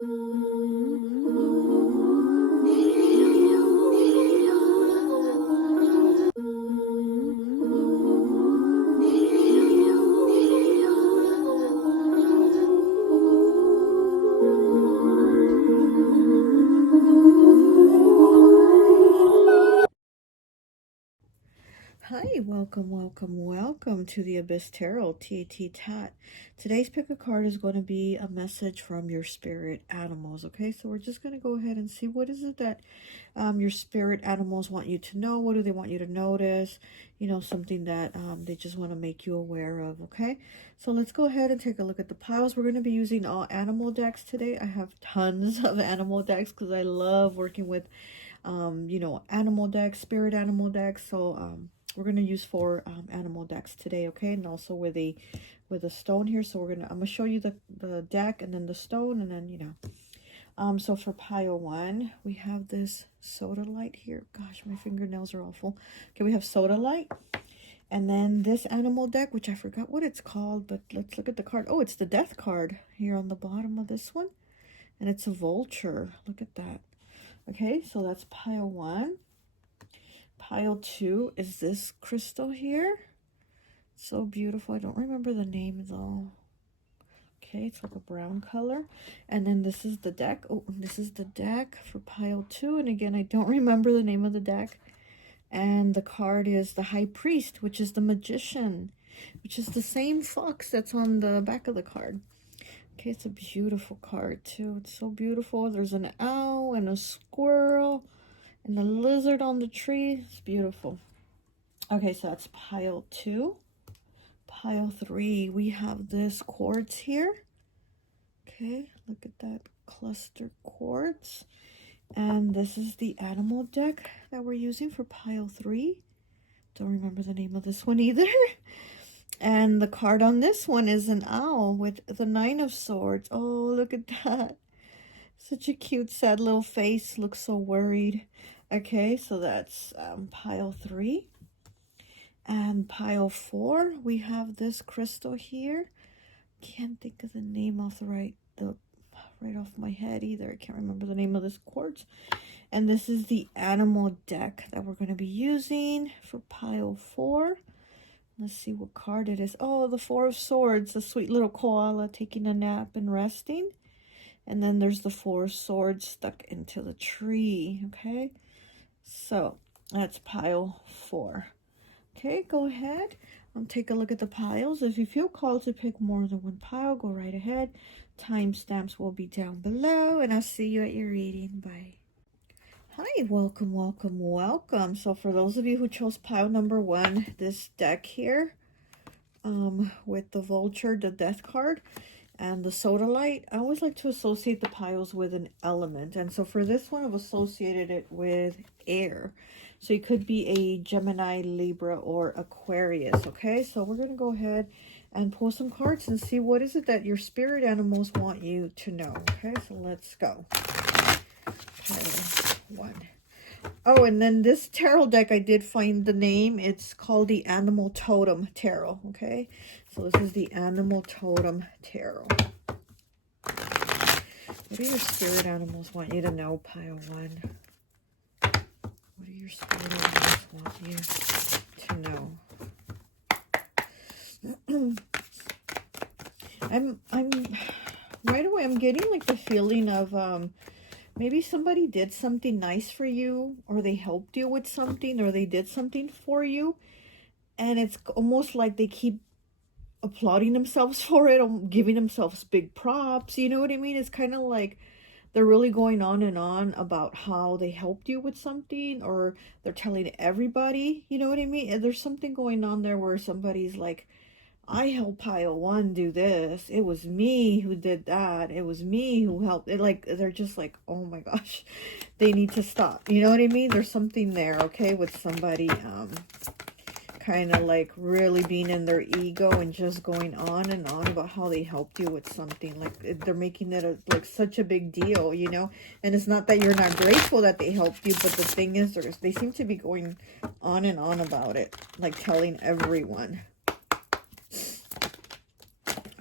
Hi, welcome to the Abyss Tarot T.A.T. Today's pick a card is going to be a message from your spirit animals, okay? So we're just going to go ahead and see what is it that your spirit animals want you to know. What do they want you to notice? You know, something that they just want to make you aware of, okay? So let's go ahead and take a look at the piles. We're going to be using all animal decks today. I have tons of animal decks because I love working with, you know, animal decks, spirit animal decks. So, we're going to use 4 animal decks today, okay? And also with a stone here. So I'm gonna show you the deck and then the stone, and then, you know. So for pile 1, we have this soda light here. Gosh, my fingernails are awful. Okay, we have soda light. And then this animal deck, which I forgot what it's called, but let's look at the card. Oh, it's the death card here on the bottom of this one. And it's a vulture. Look at that. Okay, so that's pile 1. Pile 2 is this crystal here. So beautiful. I don't remember the name though. Okay, it's like a brown color. And then this is the deck. Oh, this is the deck for pile 2. And again, I don't remember the name of the deck. And the card is the High Priest, which is the Magician, which is the same fox that's on the back of the card. Okay, it's a beautiful card too. It's so beautiful. There's an owl and a squirrel and a lizard on the tree. It's beautiful. Okay, so that's pile 2. Pile 3, we have this quartz here. Okay, look at that cluster quartz. And this is the animal deck that we're using for pile 3. Don't remember the name of this one either. And the card on this one is an owl with the 9 of swords. Oh, look at that. Such a cute, sad little face. Looks so worried. Okay, so that's pile 3. And pile 4, we have this crystal here. Can't think of the name off right off my head either. I can't remember the name of this quartz. And this is the animal deck that we're going to be using for pile 4. Let's see what card it is. Oh, the 4 of Swords, the sweet little koala taking a nap and resting. And then there's the 4 of Swords stuck into the tree. Okay, so that's pile 4. Okay, go ahead. Take a look at the piles. If you feel called to pick more than one pile, go right ahead. Timestamps will be down below, and I'll see you at your reading. Bye. Hi, welcome. So for those of you who chose pile number 1, this deck here, with the vulture, the death card, and the soda light, I always like to associate the piles with an element. And so for this one, I've associated it with air. So it could be a Gemini, Libra, or Aquarius, okay? So we're going to go ahead and pull some cards and see what is it that your spirit animals want you to know, okay? So let's go. Pile 1. Oh, and then this tarot deck, I did find the name. It's called the Animal Totem Tarot, okay? So this is the Animal Totem Tarot. What do your spirit animals want you to know, pile 1? What do your spirit animals want you to know? I'm right away, I'm getting like the feeling of maybe somebody did something nice for you, or they helped you with something, or they did something for you, and it's almost like they keep applauding themselves for it, or giving themselves big props. You know what I mean? It's kind of like they're really going on and on about how they helped you with something, or they're telling everybody, you know what I mean? And there's something going on there where somebody's like, I helped pile 1 do this. It was me who did that. It was me who helped. It, like, they're just like, oh my gosh, they need to stop. You know what I mean? There's something there, okay, with somebody kind of like really being in their ego and just going on and on about how they helped you with something. Like, they're making it like such a big deal, you know? And it's not that you're not grateful that they helped you, but the thing is, they seem to be going on and on about it, like telling everyone.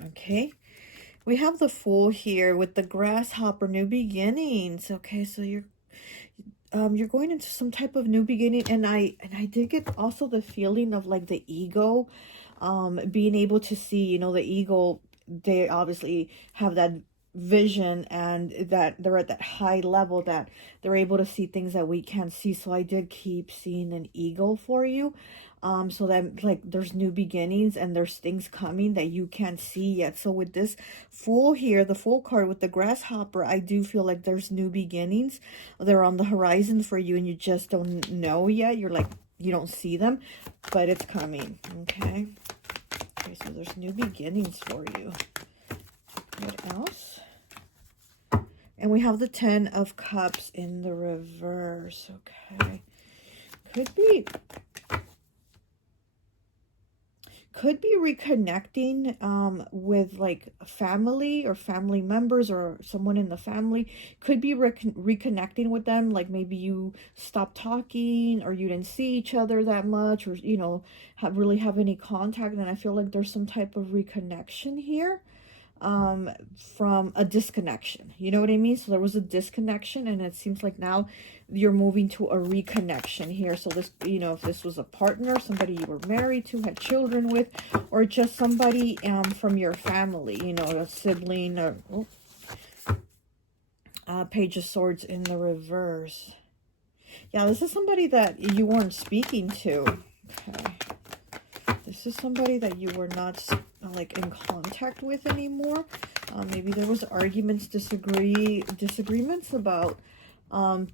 Okay, We have the Fool here with the Grasshopper, new beginnings. Okay, so you're going into some type of new beginning, and I did get also the feeling of like the ego, being able to see, you know, the ego, they obviously have that vision, and that they're at that high level that they're able to see things that we can't see. So I did keep seeing an ego for you, so that like there's new beginnings and there's things coming that you can't see yet. So with this Fool here, the Fool card with the Grasshopper, I do feel like there's new beginnings. They're on the horizon for you and you just don't know yet. You're like, you don't see them, but it's coming. Okay, so there's new beginnings for you. What else? And we have the 10 of Cups in the reverse. Okay, could be reconnecting with like family or family members or someone in the family. Could be reconnecting with them, like maybe you stopped talking or you didn't see each other that much, or you know, really have any contact. And I feel like there's some type of reconnection here from a disconnection, you know what I mean? So there was a disconnection, and it seems like now you're moving to a reconnection here. So this, you know, if this was a partner, somebody you were married to, had children with, or just somebody from your family, you know, a sibling, or Page of Swords in the reverse. Yeah, this is somebody that you weren't speaking to. Okay, this is somebody that you were not like in contact with anymore. Maybe there was arguments, disagreements about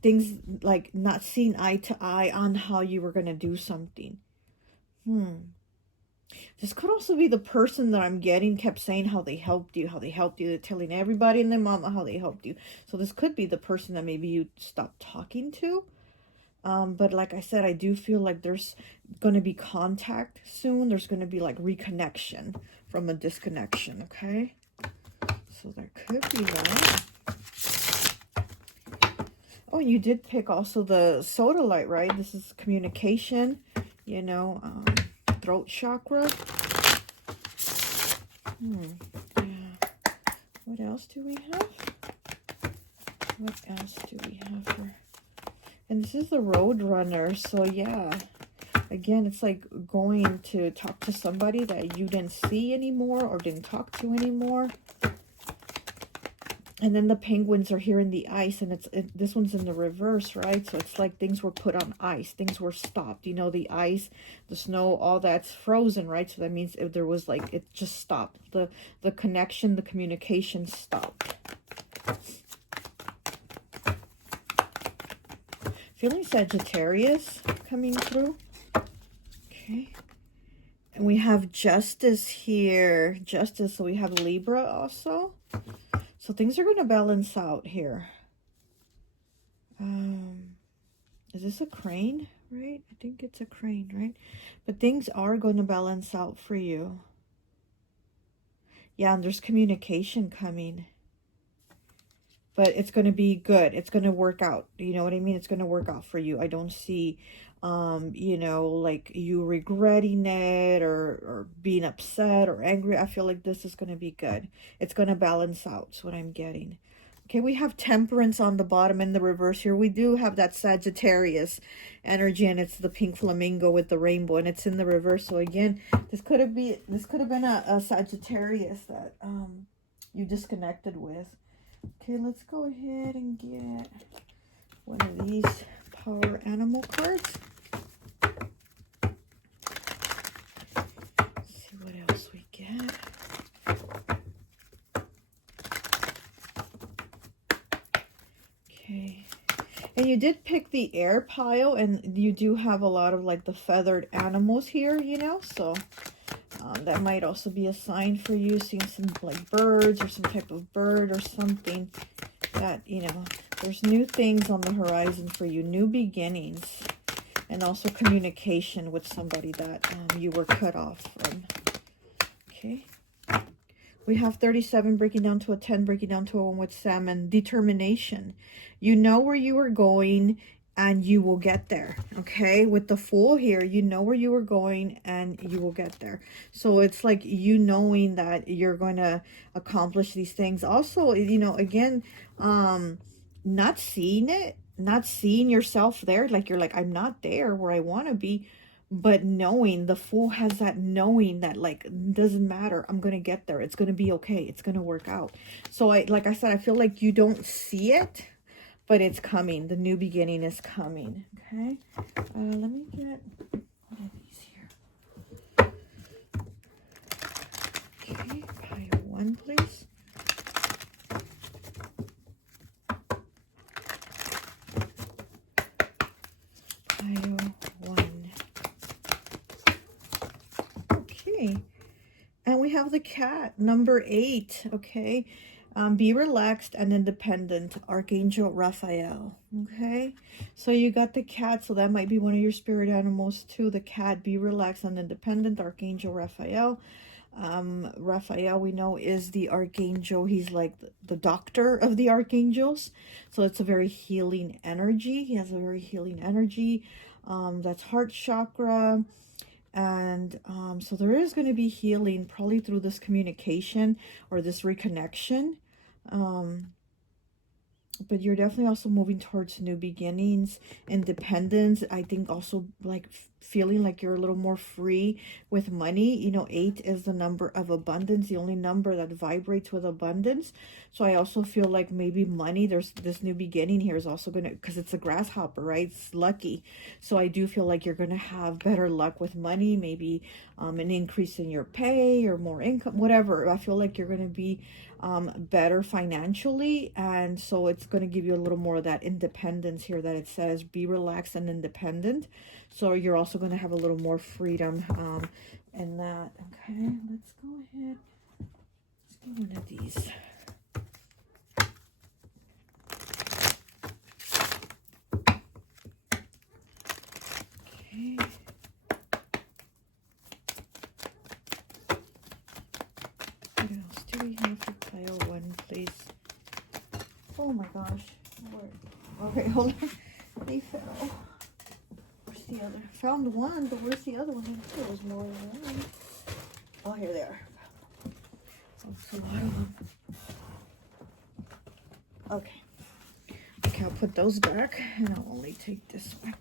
things, like not seeing eye to eye on how you were going to do something. This could also be the person that I'm getting kept saying how they helped you, They're telling everybody and their mama how they helped you. So this could be the person that maybe you stopped talking to. But like I said, I do feel like there's going to be contact soon. There's going to be like reconnection from a disconnection, okay? So there could be that. Oh, you did pick also the Sodalite, right? This is communication, you know, throat chakra. Yeah. What else do we have? What else do we have for... And this is the Road Runner. So yeah, again, it's like going to talk to somebody that you didn't see anymore or didn't talk to anymore. And then the Penguins are here in the ice, and this one's in the reverse, right? So it's like things were put on ice, things were stopped. You know, the ice, the snow, all that's frozen, right? So that means if there was like, it just stopped. The connection, the communication stopped. Feeling Sagittarius coming through. Okay. And we have Justice here. Justice. So we have Libra also. So things are going to balance out here. Is this a crane? Right? I think it's a crane, right? But things are going to balance out for you. Yeah, and there's communication coming. But it's going to be good. It's going to work out. You know what I mean? It's going to work out for you. I don't see, you know, like you regretting it or being upset or angry. I feel like this is going to be good. It's going to balance out. That's what I'm getting. Okay, we have Temperance on the bottom in the reverse here. We do have that Sagittarius energy, and it's the pink flamingo with the rainbow, and it's in the reverse. So again, this could have been a Sagittarius that you disconnected with. Okay, let's go ahead and get one of these power animal cards. Let's see what else we get. Okay. And you did pick the air pile, and you do have a lot of like the feathered animals here, you know, so that might also be a sign for you, seeing some like birds or some type of bird or something that, you know, there's new things on the horizon for you, new beginnings, and also communication with somebody that you were cut off from. Okay. We have 37 breaking down to a 10, breaking down to a 1 with Salmon. Determination. You know where you are going. and you will get there. Okay, with the Fool here, you know where you were going and you will get there. So it's like you knowing that you're going to accomplish these things. Also, you know, again, not seeing it, not seeing yourself there, like you're like, I'm not there where I want to be, but knowing, the Fool has that knowing that like, doesn't matter, I'm going to get there, it's going to be okay, it's going to work out. So like I said, I feel like you don't see it, but it's coming. The new beginning is coming. Okay. Let me get one of these here. Okay. Pile 1, please. Pile 1. Okay. And we have the Cat, number 8. Okay. Be relaxed and independent, Archangel Raphael. Okay, so you got the Cat, so that might be one of your spirit animals too. The Cat, be relaxed and independent, Archangel Raphael. Raphael, we know, is the archangel. He's like the doctor of the archangels, so it's a very healing energy. He has a very healing energy. That's heart chakra. And so there is going to be healing probably through this communication or this reconnection. But you're definitely also moving towards new beginnings, independence. I think also like feeling like you're a little more free with money. You know, 8 is the number of abundance, the only number that vibrates with abundance. So I also feel like maybe money, there's this new beginning here is also going to, because it's a grasshopper, right? It's lucky. So I do feel like you're going to have better luck with money, maybe an increase in your pay or more income, whatever. I feel like you're going to be better financially, and so it's going to give you a little more of that independence here that it says be relaxed and independent. So you're also going to have a little more freedom in that. Okay, let's go ahead, let's get one of these. Okay, what else do we have for pile 1, please? Oh my gosh. Okay, hold on. They fell. Where's the other? Found one, but where's the other one? I think there was more than one. Oh, here they are. That's a lot of them. Okay. Okay, I'll put those back, and I'll only take this one.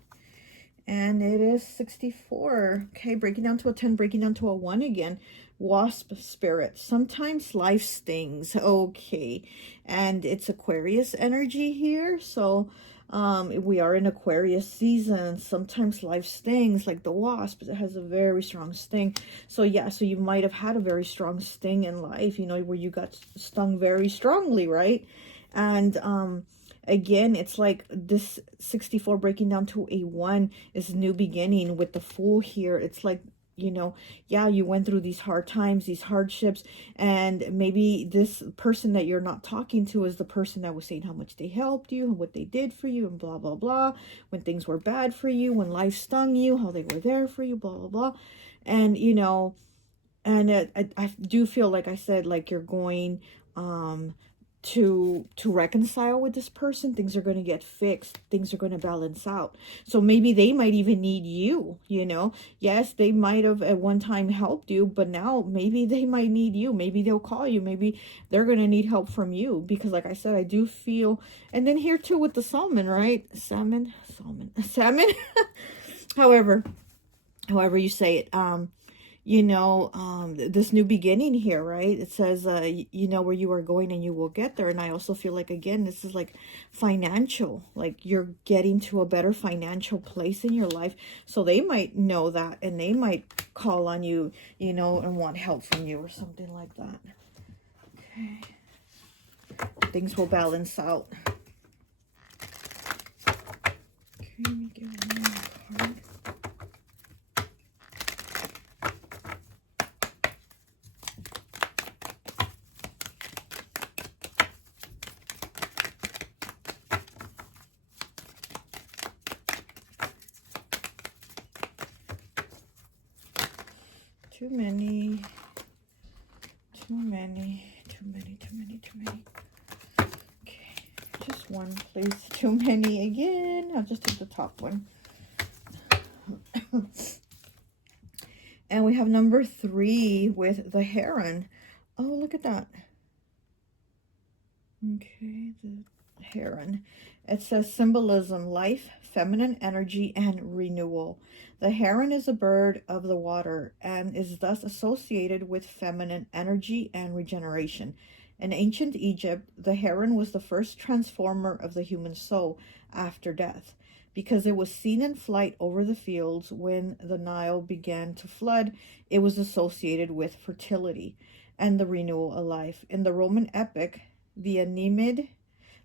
And it is 64. Okay, breaking down to a 10, breaking down to a 1 again. Wasp spirit. Sometimes life stings. Okay, and it's Aquarius energy here. So we are in Aquarius season. Sometimes life stings, like the wasp. It has a very strong sting. So yeah, so you might have had a very strong sting in life, you know, where you got stung very strongly, right? And again, it's like this 64 breaking down to a 1 is new beginning with the Fool here. It's like, you know, yeah, you went through these hard times, these hardships, and maybe this person that you're not talking to is the person that was saying how much they helped you and what they did for you and blah, blah, blah. When things were bad for you, when life stung you, how they were there for you, blah, blah, blah. And, you know, and I do feel, like I said, like you're going to reconcile with this person. Things are going to get fixed, things are going to balance out. So maybe they might even need you, you know. Yes, they might have at one time helped you, but now maybe they might need you. Maybe they'll call you, maybe they're going to need help from you, because like I said, I do feel. And then here too with the salmon, right? Salmon however you say it. You know, this new beginning here, right? It says, you know where you are going and you will get there. And I also feel like, again, this is like financial, like you're getting to a better financial place in your life. So they might know that, and they might call on you, you know, and want help from you or something like that. Okay. Things will balance out. Okay, let me get one more card. Too many. Okay, just one, please. Too many again. I'll just take the top one. And we have number 3 with the heron. Oh, look at that. Okay, the heron. It says symbolism, life, feminine energy, and renewal. The heron is a bird of the water and is thus associated with feminine energy and regeneration. In ancient Egypt, the heron was the first transformer of the human soul after death. Because it was seen in flight over the fields when the Nile began to flood, it was associated with fertility and the renewal of life. In the Roman epic, the Aeneid,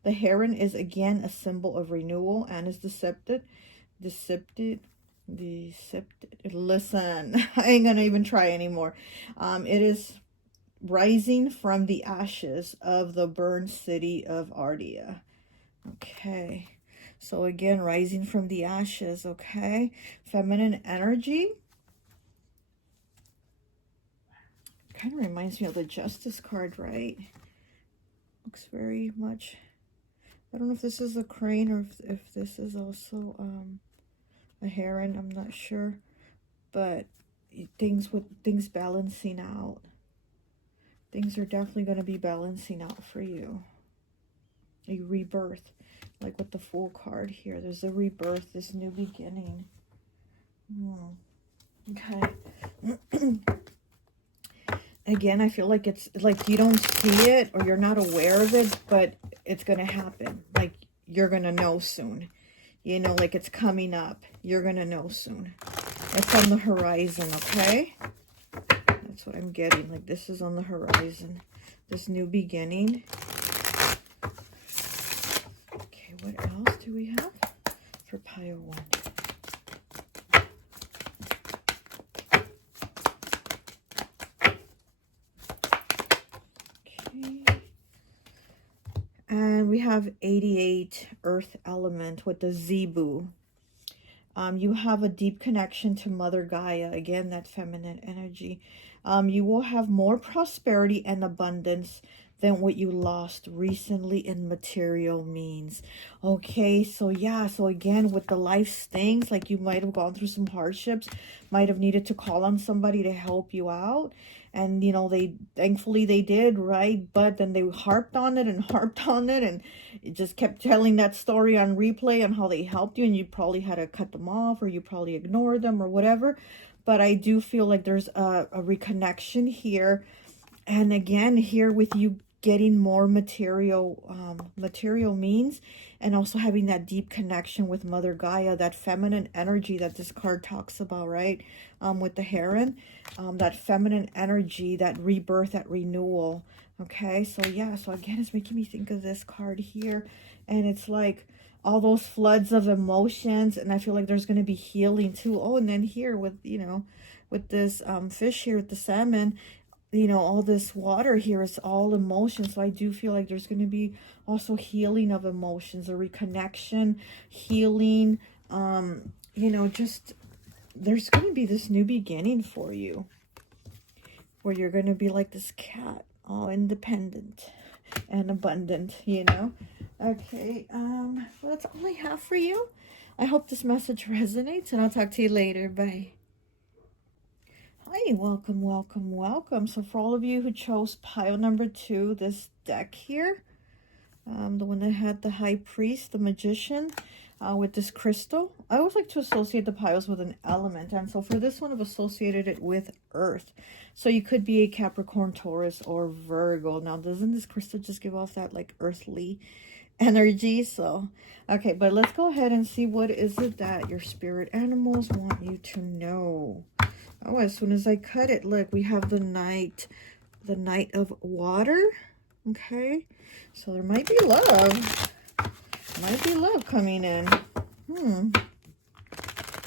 the heron is again a symbol of renewal and is decepted. Listen, I ain't gonna even try anymore. It is rising from the ashes of the burned city of Ardea. Okay, so again, rising from the ashes. Okay, feminine energy. Kind of reminds me of the Justice card, right? Looks very much, I don't know if this is a crane or if this is also a heron. I'm not sure, but things balancing out. Things are definitely going to be balancing out for you. A rebirth, like with the Fool card here. There's a rebirth, this new beginning. Okay. Again, I feel like it's like you don't see it or you're not aware of it, but it's going to happen. Like you're going to know soon. You know, like it's coming up. You're going to know soon. It's on the horizon, okay? That's what I'm getting. Like this is on the horizon. This new beginning. Okay, what else do we have for pile 1? And we have 88 earth element with the Zebu. You have a deep connection to Mother Gaia. Again, that feminine energy. You will have more prosperity and abundance than what you lost recently in material means. Okay, so yeah, so again, with the life's things, like you might have gone through some hardships, might have needed to call on somebody to help you out. And, you know, thankfully they did, right? But then they harped on it and harped on it. And it just kept telling that story on replay on how they helped you. And you probably had to cut them off or you probably ignored them or whatever. But I do feel like there's a reconnection here. And again, here with you getting more material means, and also having that deep connection with Mother Gaia, that feminine energy that this card talks about, right? With the heron, that feminine energy, that rebirth, that renewal. Okay, so yeah, so again, it's making me think of this card here, and it's like all those floods of emotions, and I feel like there's going to be healing too. Oh, and then here with, you know, with this fish here with the salmon, you know, all this water here is all emotion. So I do feel like there's going to be also healing of emotions, a reconnection, healing, you know, just there's going to be this new beginning for you where you're going to be like this cat, all independent and abundant, you know. Okay, well, that's all I have for you. I hope this message resonates, and I'll talk to you later. Bye. Hi, welcome, welcome, welcome. So for all of you who chose pile number 2, this deck here, the one that had the High Priest, the Magician, with this crystal. I always like to associate the piles with an element. And so for this one, I've associated it with Earth. So you could be a Capricorn, Taurus, or Virgo. Now, doesn't this crystal just give off that like earthly energy? So, okay, but let's go ahead and see what is it that your spirit animals want you to know. Oh, as soon as I cut it, look, we have the Knight of Water. Okay, so there might be love. Might be love coming in. And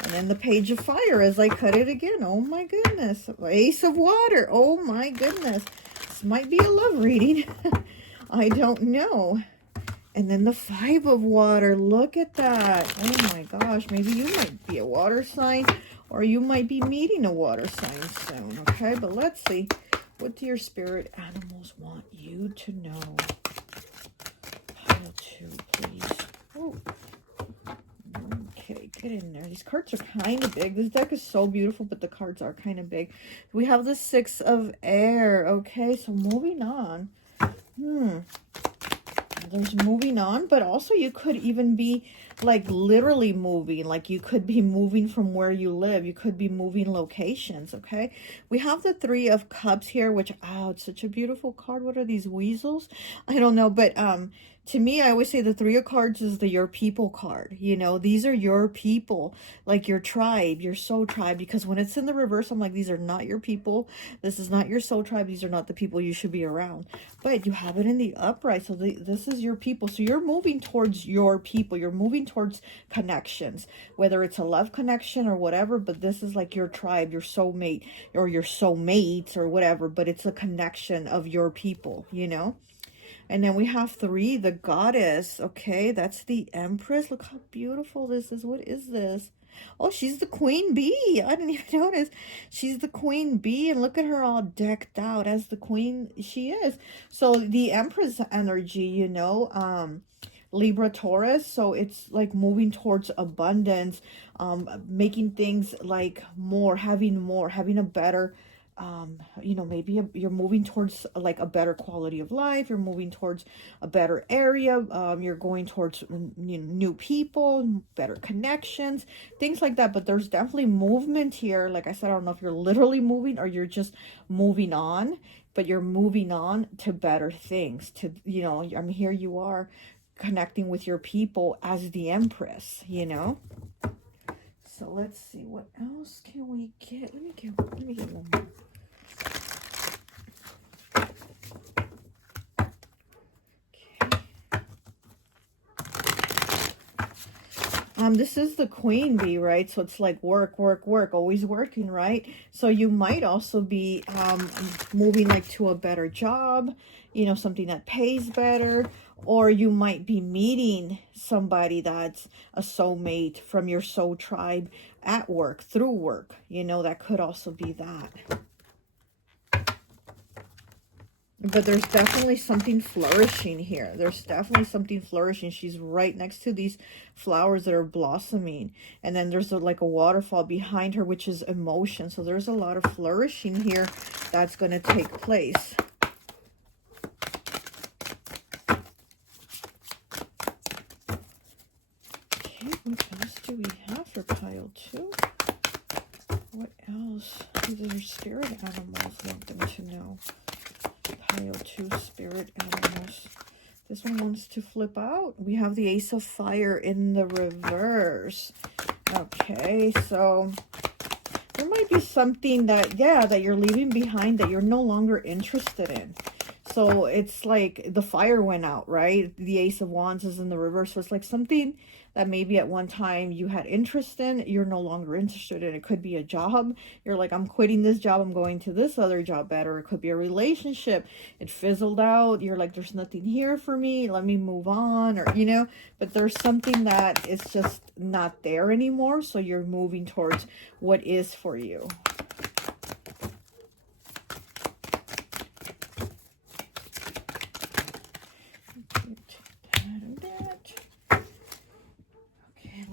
then the Page of Fire as I cut it again. Oh my goodness. Ace of Water. Oh my goodness. This might be a love reading. I don't know. And then the 5 of Water. Look at that. Oh my gosh. Maybe you might be a water sign, or you might be meeting a water sign soon. Okay, but let's see. What do your spirit animals want you to know? Pile 2, please. Ooh. Okay, get in there. These cards are kind of big. This deck is so beautiful, but the cards are kind of big. We have the Six of Air. Okay, so moving on. There's moving on, but also you could even be like literally moving. Like you could be moving from where you live. You could be moving locations, okay? We have the Three of Cups here, which, oh, it's such a beautiful card. What are these, weasels? I don't know, but to me, I always say the Three of Cards is the your people card. You know, these are your people, like your tribe, your soul tribe. Because when it's in the reverse, I'm like, these are not your people. This is not your soul tribe. These are not the people you should be around. But you have it in the upright, so this is your people. So you're moving towards your people. You're moving towards connections, whether it's a love connection or whatever. But this is like your tribe, your soulmate, or your soulmates or whatever. But it's a connection of your people, you know. And then we have 3, the Goddess. Okay, that's the Empress. Look how beautiful this is. What is this? Oh, she's the Queen Bee. I didn't even notice. She's the Queen Bee, and look at her all decked out as the queen she is. So the Empress energy, you know, Libra, Taurus. So it's like moving towards abundance, making things like more, having a better, you know, maybe you're moving towards like a better quality of life. You're moving towards a better area. You're going towards new people, better connections, things like that. But there's definitely movement here. Like I said, I don't know if you're literally moving or you're just moving on, but you're moving on to better things. To, you know, I mean, here you are connecting with your people as the Empress, you know. So let's see, what else can we get? Let me get one more. This is the Queen Bee, right? So it's like work, work, work, always working, right? So you might also be moving like to a better job, you know, something that pays better, or you might be meeting somebody that's a soulmate from your soul tribe at work, through work, you know, that could also be that. But there's definitely something flourishing here. There's definitely something flourishing. She's right next to these flowers that are blossoming. And then there's like a waterfall behind her, which is emotion. So there's a lot of flourishing here that's going to take place. Okay, what else do we have for pile 2? What else do their spirit animals want them to know? Pile 2, spirit animals. This one wants to flip out. We have the Ace of Fire in the reverse. Okay, so there might be something that, yeah, that you're leaving behind that you're no longer interested in. So it's like the fire went out, right? The Ace of Wands is in the reverse. So it's like something that maybe at one time you had interest in, you're no longer interested in. It could be a job. You're like, I'm quitting this job. I'm going to this other job better. It could be a relationship. It fizzled out. You're like, there's nothing here for me. Let me move on, or, you know, but there's something that is just not there anymore. So you're moving towards what is for you.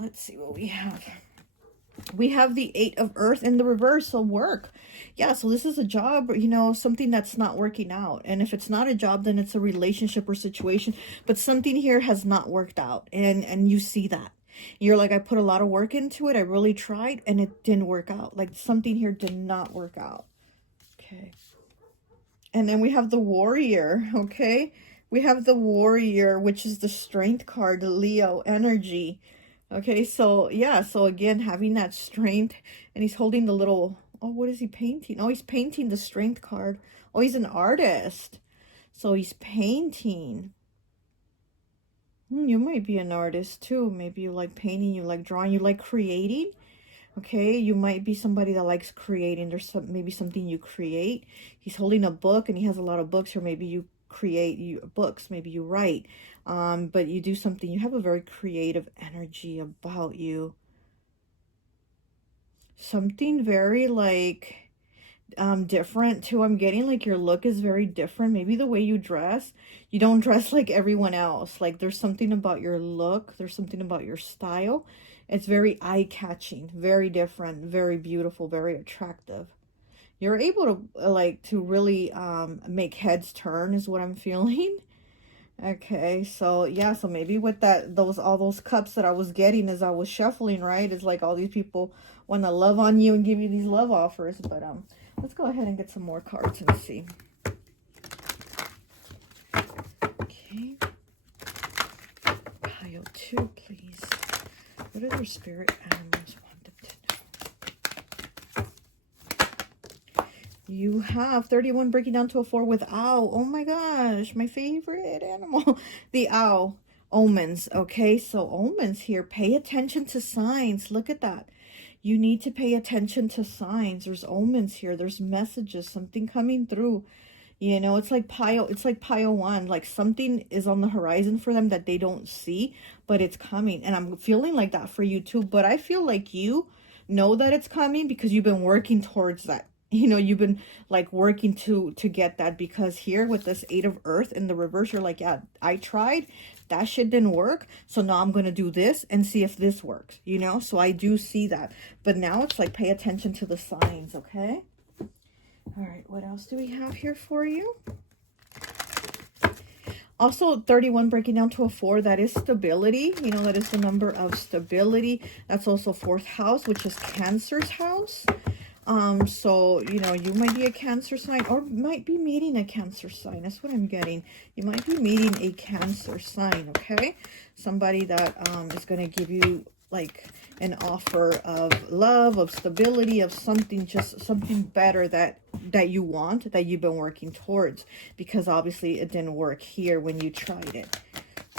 Let's see what we have. We have the 8 of Earth in the reverse, so work. Yeah, so this is a job, you know, something that's not working out. And if it's not a job, then it's a relationship or situation. But something here has not worked out, and you see that. You're like, I put a lot of work into it. I really tried, and it didn't work out. Like, something here did not work out. Okay. And then we have the Warrior, okay? We have the Warrior, which is the Strength card, the Leo energy. Okay, so yeah, so again, having that strength, and he's holding the little, oh, what is he painting? Oh, he's painting the Strength card. Oh, he's an artist. So he's painting. You might be an artist too. Maybe you like painting, you like drawing, you like creating. Okay, you might be somebody that likes creating. There's maybe something you create. He's holding a book, and he has a lot of books, or maybe you create books, maybe you write, but you do something. You have a very creative energy about you. Something very like different too. I'm getting like your look is very different. Maybe the way you dress, you don't dress like everyone else. Like there's something about your look, there's something about your style. It's very eye-catching, very different, very beautiful, very attractive. You're able to like to really make heads turn is what I'm feeling. Okay, so yeah, so maybe with that, all those cups that I was getting as I was shuffling, right? It's like all these people want to love on you and give you these love offers. But let's go ahead and get some more cards and see. Okay, pile 2, please. What are their spirit animals want them to know? You have 31 breaking down to a 4 with owl. Oh my gosh, my favorite animal. The owl. Omens. Okay, so omens here. Pay attention to signs. Look at that. You need to pay attention to signs. There's omens here. There's messages. Something coming through. You know, it's like pile 1. Like something is on the horizon for them that they don't see, but it's coming. And I'm feeling like that for you too. But I feel like you know that it's coming because you've been working towards that. You know, you've been like working to get that, because here with this 8 of Earth in the reverse, you're like, yeah, I tried. That shit didn't work. So now I'm going to do this and see if this works, you know? So I do see that. But now it's like, pay attention to the signs, okay? All right, what else do we have here for you? Also, 31 breaking down to a 4, that is stability. You know, that is the number of stability. That's also 4th house, which is Cancer's house. So, you know, you might be a Cancer sign or might be meeting a Cancer sign. That's what I'm getting. You might be meeting a Cancer sign, okay? Somebody that is going to give you like an offer of love, of stability, of something, just something better that you want, that you've been working towards, because obviously it didn't work here when you tried it.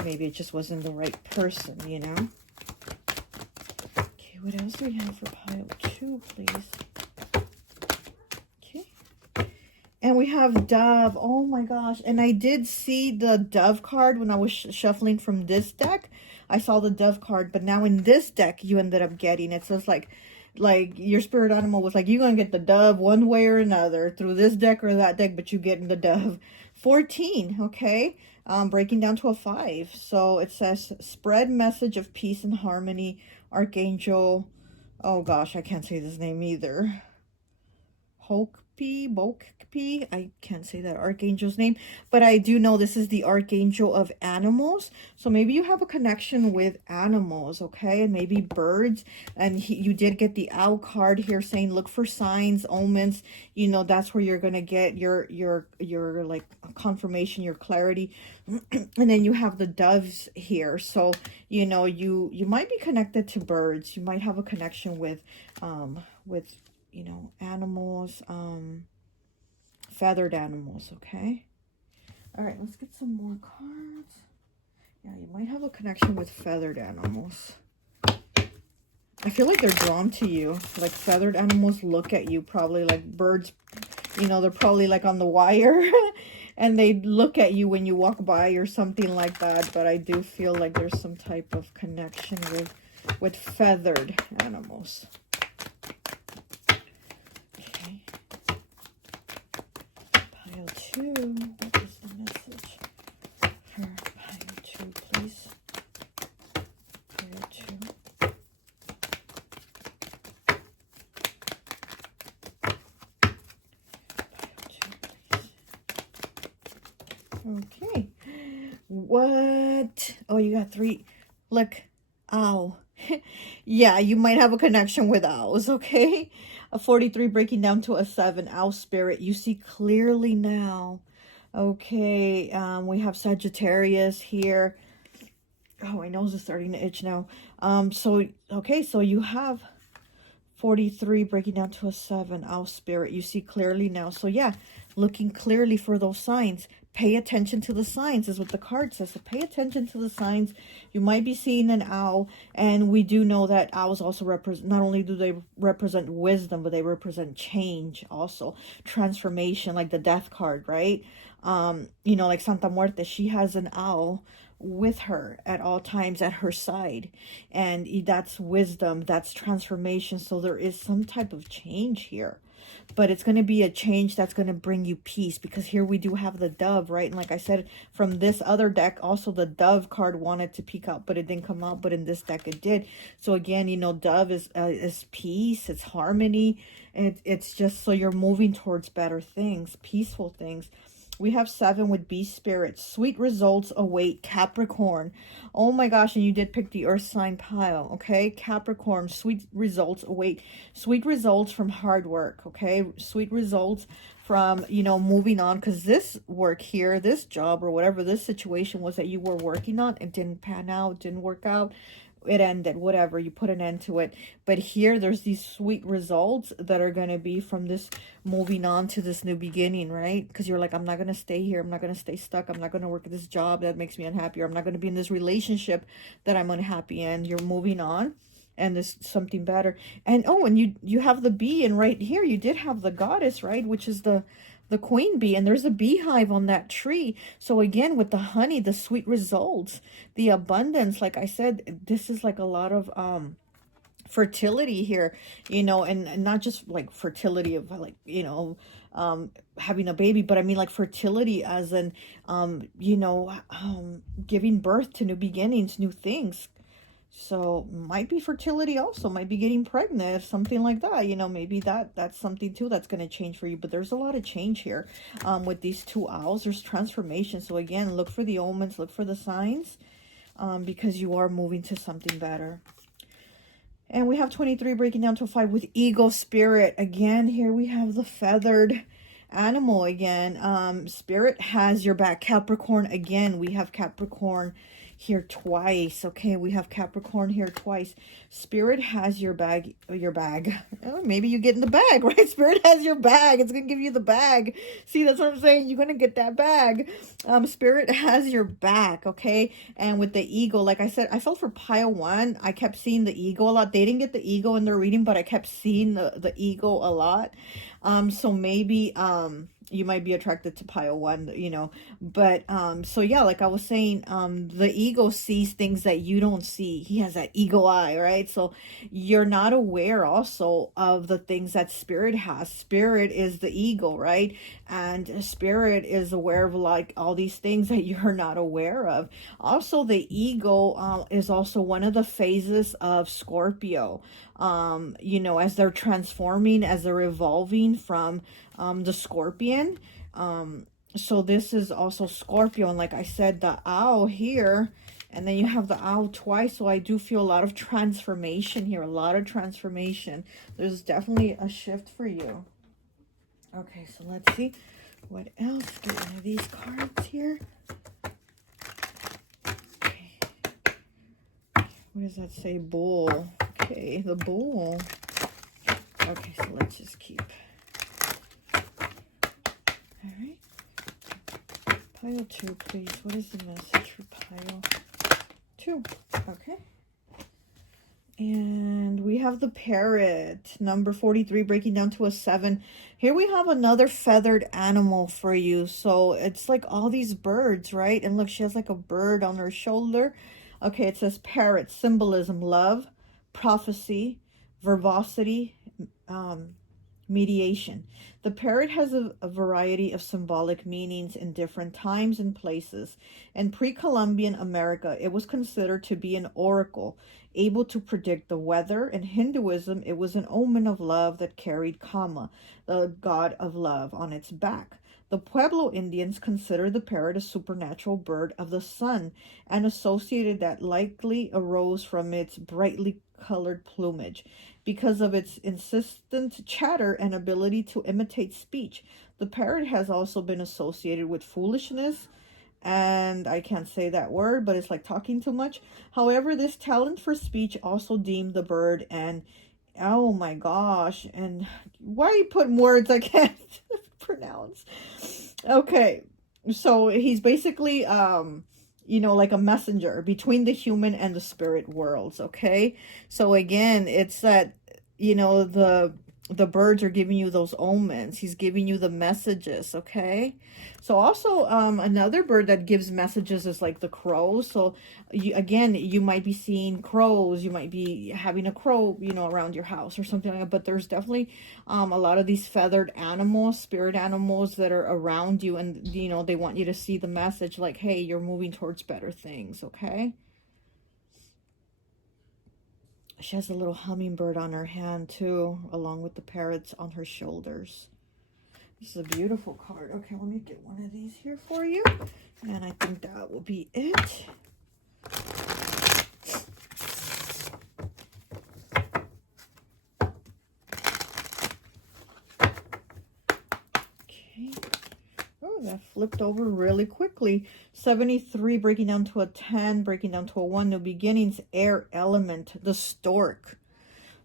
Maybe it just wasn't the right person, you know? Okay, what else do we have for pile 2, please? And we have Dove. Oh my gosh. And I did see the Dove card when I was shuffling from this deck. I saw the Dove card, but now in this deck, you ended up getting it. So it's like your spirit animal was like, you're going to get the Dove one way or another through this deck or that deck, but you getting the Dove. 14, okay? Breaking down to a 5. So it says, spread message of peace and harmony. Archangel. Oh gosh, I can't say this name either. Bokpi, I can't say that archangel's name, but I do know this is the archangel of animals. So maybe you have a connection with animals, okay? And maybe birds. And you did get the owl card here saying look for signs, omens. You know, that's where you're gonna get your like confirmation, your clarity. And then you have the doves here. So you know, you might be connected to birds. You might have a connection with you know, animals, feathered animals, okay? All right, let's get some more cards. Yeah, you might have a connection with feathered animals. I feel like they're drawn to you. Like feathered animals look at you, probably like birds, you know, they're probably like on the wire and they look at you when you walk by or something like that. But I do feel like there's some type of connection with feathered animals. Pile 2, what is the message for pile 2, please? Pile 2. Pile 2, please. Okay. What? Oh, you got 3. Look, owl. Yeah, you might have a connection with owls, okay? A 43 breaking down to a 7. Owl spirit. You see clearly now. Okay, we have Sagittarius here. Oh, my nose is starting to itch now. Okay, so you have 43 breaking down to a 7. Owl spirit. You see clearly now. So yeah, looking clearly for those signs. Pay attention to the signs is what the card says. So pay attention to the signs. You might be seeing an owl. And we do know that owls also represent, not only do they represent wisdom, but they represent change also. Transformation, like the death card, right? You know, like Santa Muerte, she has an owl with her at all times at her side. And that's wisdom, that's transformation. So there is some type of change here. but it's going to be a change that's going to bring you peace, because here we do have the dove, right? And like I said, from this other deck, also the dove card wanted to peek out, but it didn't come out. But in this deck, it did. So again, you know, dove is peace, it's harmony. It's just so you're moving towards better things, peaceful things. We have 7 with Beast Spirit. Sweet results await Capricorn. Oh my gosh, and you did pick the Earth sign pile, okay? Capricorn, sweet results await. Sweet results from hard work, okay? Sweet results from, you know, moving on. Because this work here, this job or whatever this situation was that you were working on, it didn't pan out, didn't work out. It ended, whatever, you put an end to it. But here there's these sweet results that are going to be from this moving on to this new beginning, right? Because you're like, I'm not going to stay here, I'm not going to stay stuck, I'm not going to work at this job that makes me unhappy, or I'm not going to be in this relationship that I'm unhappy in. You're moving on, and there's something better. And oh, and you have the bee, and right here you did have the goddess, right, which is the queen bee, and there's a beehive on that tree. So again, with the honey, the sweet results, the abundance, like I said, this is like a lot of fertility here, you know, and not just like fertility of like, you know, having a baby, but I mean like fertility as in you know, giving birth to new beginnings, new things. So might be fertility also, might be getting pregnant, something like that, you know, maybe that's something too that's going to change for you. But there's a lot of change here with these 2 owls. There's transformation. So again, look for the omens, look for the signs, because you are moving to something better. And we have 23 breaking down to 5 with Eagle Spirit. Again, here we have the feathered animal again. Spirit has your back. Capricorn, again, we have Capricorn here twice. Okay, we have Capricorn here twice. Spirit has your bag. Oh, maybe you get in the bag, right? Spirit has your bag. It's gonna give you the bag. See, that's what I'm saying. You're gonna get that bag. Spirit has your back. Okay, and with the eagle, like I said, I felt for pile 1, I kept seeing the eagle a lot. They didn't get the eagle in their reading, but I kept seeing the eagle a lot. So maybe you might be attracted to pile 1, you know. But so yeah, like I was saying, the ego sees things that you don't see. He has that eagle eye, right? So you're not aware also of the things that spirit has. Spirit is the ego, right? And spirit is aware of like all these things that you're not aware of. Also, the ego is also one of the phases of Scorpio. You know, as they're transforming, as they're evolving from the scorpion. So this is also Scorpio. And like I said, the owl here, and then you have the owl twice. So I do feel a lot of transformation here, a lot of transformation. There's definitely a shift for you. Okay, so let's see what else. Get one of these cards here. Okay. What does that say? Bull. Okay, the bull. Okay, so let's just keep. All right. Pile 2, please. What is the message for pile 2? Okay. And we have the parrot, number 43, breaking down to a 7. Here we have another feathered animal for you. So it's like all these birds, right? And look, she has like a bird on her shoulder. Okay, it says parrot, symbolism, love, prophecy, verbosity, mediation. The parrot has a variety of symbolic meanings in different times and places. In pre-Columbian America, it was considered to be an oracle, able to predict the weather. In Hinduism, it was an omen of love that carried Kama, the god of love, on its back. The Pueblo Indians consider the parrot a supernatural bird of the sun and associated that likely arose from its brightly colored plumage. Because of its insistent chatter and ability to imitate speech, the parrot has also been associated with foolishness, and I can't say that word, but it's like talking too much. However, this talent for speech also deemed the bird and oh my gosh, and why are you putting words I can't pronounce? Okay, so he's basically you know, like a messenger between the human and the spirit worlds. Okay, so again, it's that, you know, the the birds are giving you those omens. He's giving you the messages, okay? So also another bird that gives messages is like the crows. So again, you might be seeing crows. You might be having a crow, you know, around your house or something like that. But there's definitely a lot of these feathered animals, spirit animals that are around you. And, you know, they want you to see the message like, hey, you're moving towards better things, okay? She has a little hummingbird on her hand too, along with the parrots on her shoulders. This is a beautiful card. Okay, let me get one of these here for you. And I think that will be it. Okay. Oh, that flipped over really quickly. 73 breaking down to a 10, breaking down to a 1. New beginnings, air element, the stork.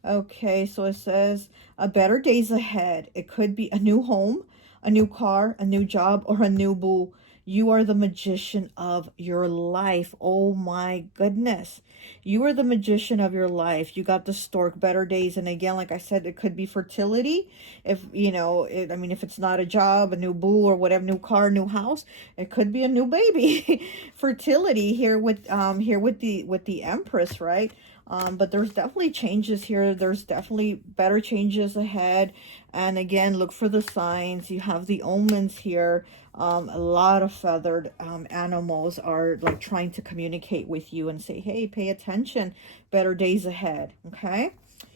Okay, so it says a better days ahead. It could be a new home, a new car, a new job, or a new boo. You are the magician of your life. Oh my goodness. You are the magician of your life. You got the stork, better days. And again, like I said, it could be fertility. If, you know, I mean, if it's not a job, a new boo or whatever, new car, new house, it could be a new baby. Fertility here with the Empress, right? But there's definitely changes here. There's definitely better changes ahead. And again, look for the signs. You have the omens here. A lot of feathered animals are like trying to communicate with you and say, hey, pay attention. Better days ahead. Okay.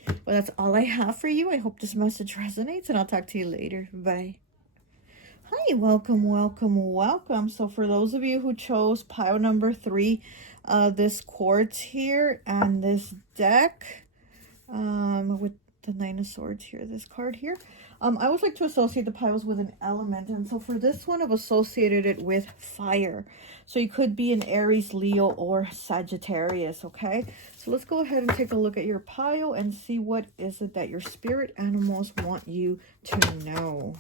Well, that's all I have for you. I hope this message resonates, and I'll talk to you later. Bye. Hi, welcome, welcome, welcome. So for those of you who chose pile number 3, this quartz here and this deck with the 9 of Swords here, this card here, I would like to associate the piles with an element. And so for this one, I've associated it with fire. So you could be an Aries, Leo, or Sagittarius, okay? So let's go ahead and take a look at your pile and see what is it that your spirit animals want you to know.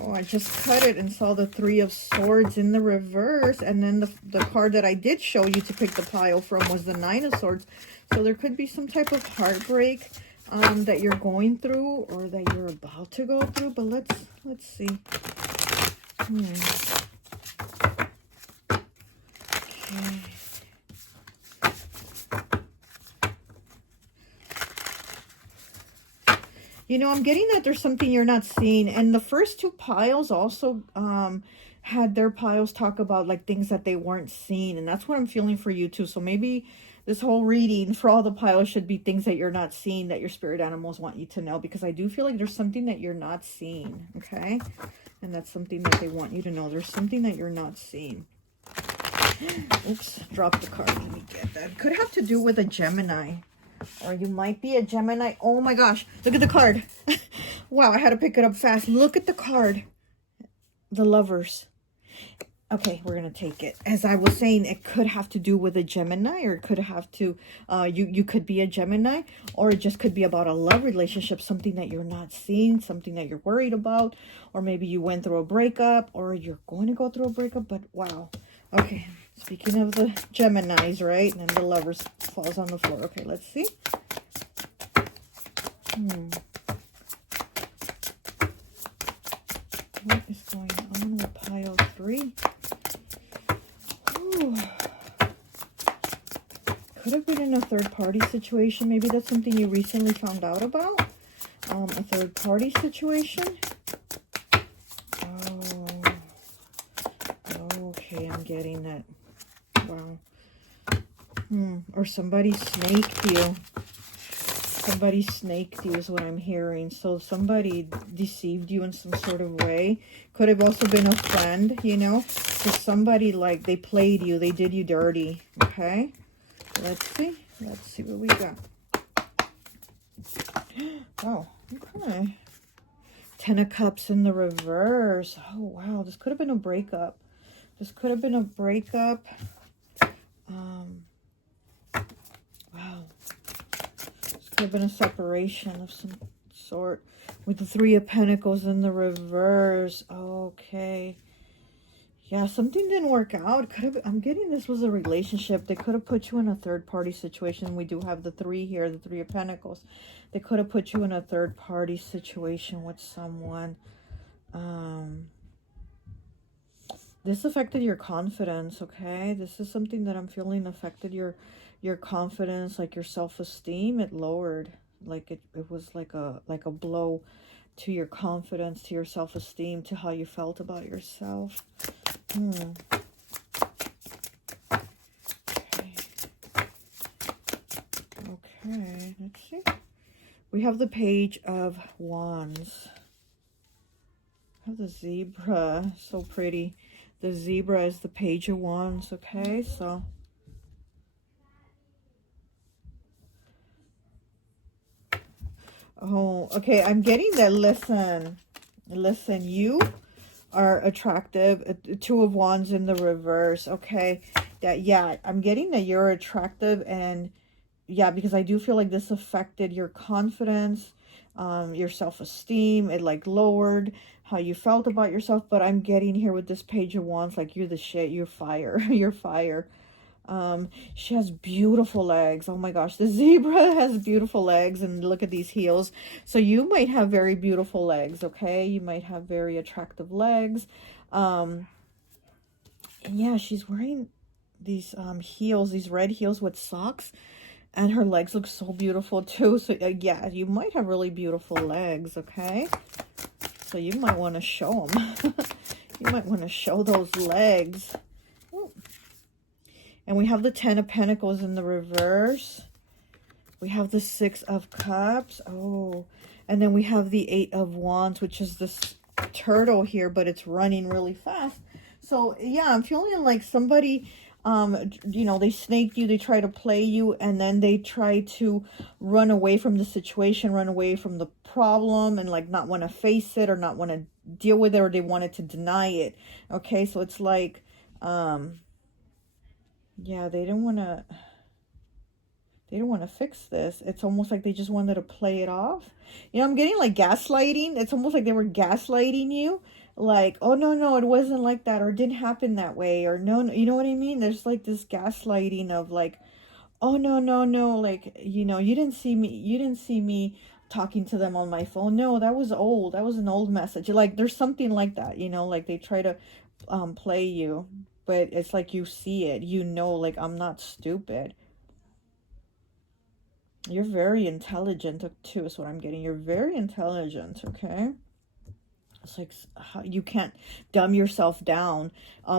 Oh, I just cut it and saw the 3 of Swords in the reverse. And then the card that I did show you to pick the pile from was the 9 of Swords. So there could be some type of heartbreak that you're going through or that you're about to go through. But let's see. Okay. You know, I'm getting that there's something you're not seeing. And the first 2 piles also had their piles talk about like things that they weren't seeing. And that's what I'm feeling for you too. So maybe this whole reading for all the piles should be things that you're not seeing that your spirit animals want you to know. Because I do feel like there's something that you're not seeing. Okay? And that's something that they want you to know. There's something that you're not seeing. Oops, dropped the card. Let me get that. Could have to do with a Gemini. Or you might be a Gemini. Oh my gosh. Look at the card. Wow, I had to pick it up fast. Look at the card. The Lovers. Okay, we're going to take it. As I was saying, it could have to do with a Gemini. Or it could have to, you could be a Gemini. Or it just could be about a love relationship. Something that you're not seeing. Something that you're worried about. Or maybe you went through a breakup. Or you're going to go through a breakup. But wow. Okay. Speaking of the Geminis, right? And then the Lovers falls on the floor. Okay, let's see. What is going on with pile 3? Ooh. Could have been in a third-party situation. Maybe that's something you recently found out about. A third-party situation. Oh. Okay, I'm getting that. Wow. Or somebody snaked you. Somebody snaked you is what I'm hearing. So somebody deceived you in some sort of way. Could have also been a friend, you know. So somebody, like, they played you. They did you dirty. Okay. Let's see. Let's see what we got. Oh, okay. 10 of Cups in the reverse. Oh, wow. This could have been a breakup. This could have been a breakup. Wow. This could have been a separation of some sort. With the 3 of Pentacles in the reverse. Okay. Yeah, something didn't work out. Could have, I'm getting this was a relationship. They could have put you in a third-party situation. We do have the 3 here, the 3 of Pentacles. They could have put you in a third-party situation with someone. This affected your confidence, okay? This is something that I'm feeling affected your confidence, like your self-esteem. It lowered, like it was like a blow to your confidence, to your self-esteem, to how you felt about yourself. Okay. Okay, let's see. We have the Page of Wands. We have the zebra, so pretty. The zebra is the Page of Wands, okay? So oh, okay, I'm getting that. Listen, you are attractive. 2 of Wands in the reverse, okay? That, yeah, I'm getting that you're attractive, and yeah, because I do feel like this affected your confidence, your self-esteem. It like lowered how you felt about yourself. But I'm getting here with this Page of Wands, like you're the shit, you're fire. You're fire. She has beautiful legs. Oh my gosh, the zebra has beautiful legs, and look at these heels. So you might have very beautiful legs, okay? You might have very attractive legs. And yeah, she's wearing these heels, these red heels with socks, and her legs look so beautiful too. So yeah, you might have really beautiful legs, okay? So you might want to show them. You might want to show those legs. Ooh. And we have the 10 of Pentacles in the reverse. We have the 6 of Cups. Oh, and then we have the 8 of Wands, which is this turtle here, but it's running really fast. So yeah, I'm feeling like somebody, you know, they snaked you, they try to play you, and then they try to run away from the situation, run away from the problem, and like not want to face it or not want to deal with it, or they wanted to deny it. Okay, so it's like, yeah, they didn't want to fix this. It's almost like they just wanted to play it off. You know, I'm getting like gaslighting. It's almost like they were gaslighting you. Like, oh, no, it wasn't like that, or it didn't happen that way, or no, you know what I mean? There's like this gaslighting of like, oh, no, like, you know, you didn't see me talking to them on my phone. No, that was old. That was an old message. Like, there's something like that, you know, like they try to play you, but it's like you see it, you know, like, I'm not stupid. You're very intelligent too, is what I'm getting. You're very intelligent, okay? It's like you can't dumb yourself down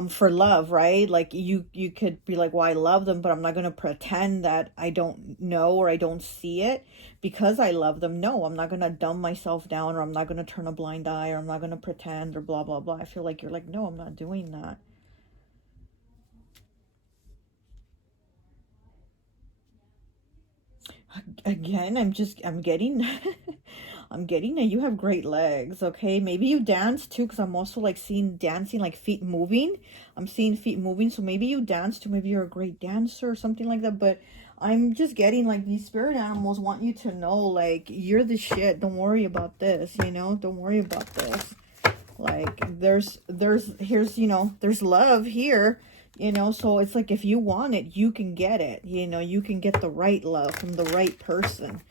for love, right? Like you could be like, well, I love them, but I'm not going to pretend that I don't know or I don't see it because I love them. No, I'm not going to dumb myself down, or I'm not going to turn a blind eye, or I'm not going to pretend, or blah, blah, blah. I feel like you're like, no, I'm not doing that. Again, I'm getting I'm getting that you have great legs, okay? Maybe you dance too, because I'm also like seeing dancing, like feet moving. I'm seeing feet moving, so maybe you dance too. Maybe you're a great dancer or something like that. But I'm just getting like these spirit animals want you to know, like, you're the shit. Don't worry about this, you know? Don't worry about this. Like, here's, you know, there's love here. You know, so it's like if you want it, you can get it. You know, you can get the right love from the right person.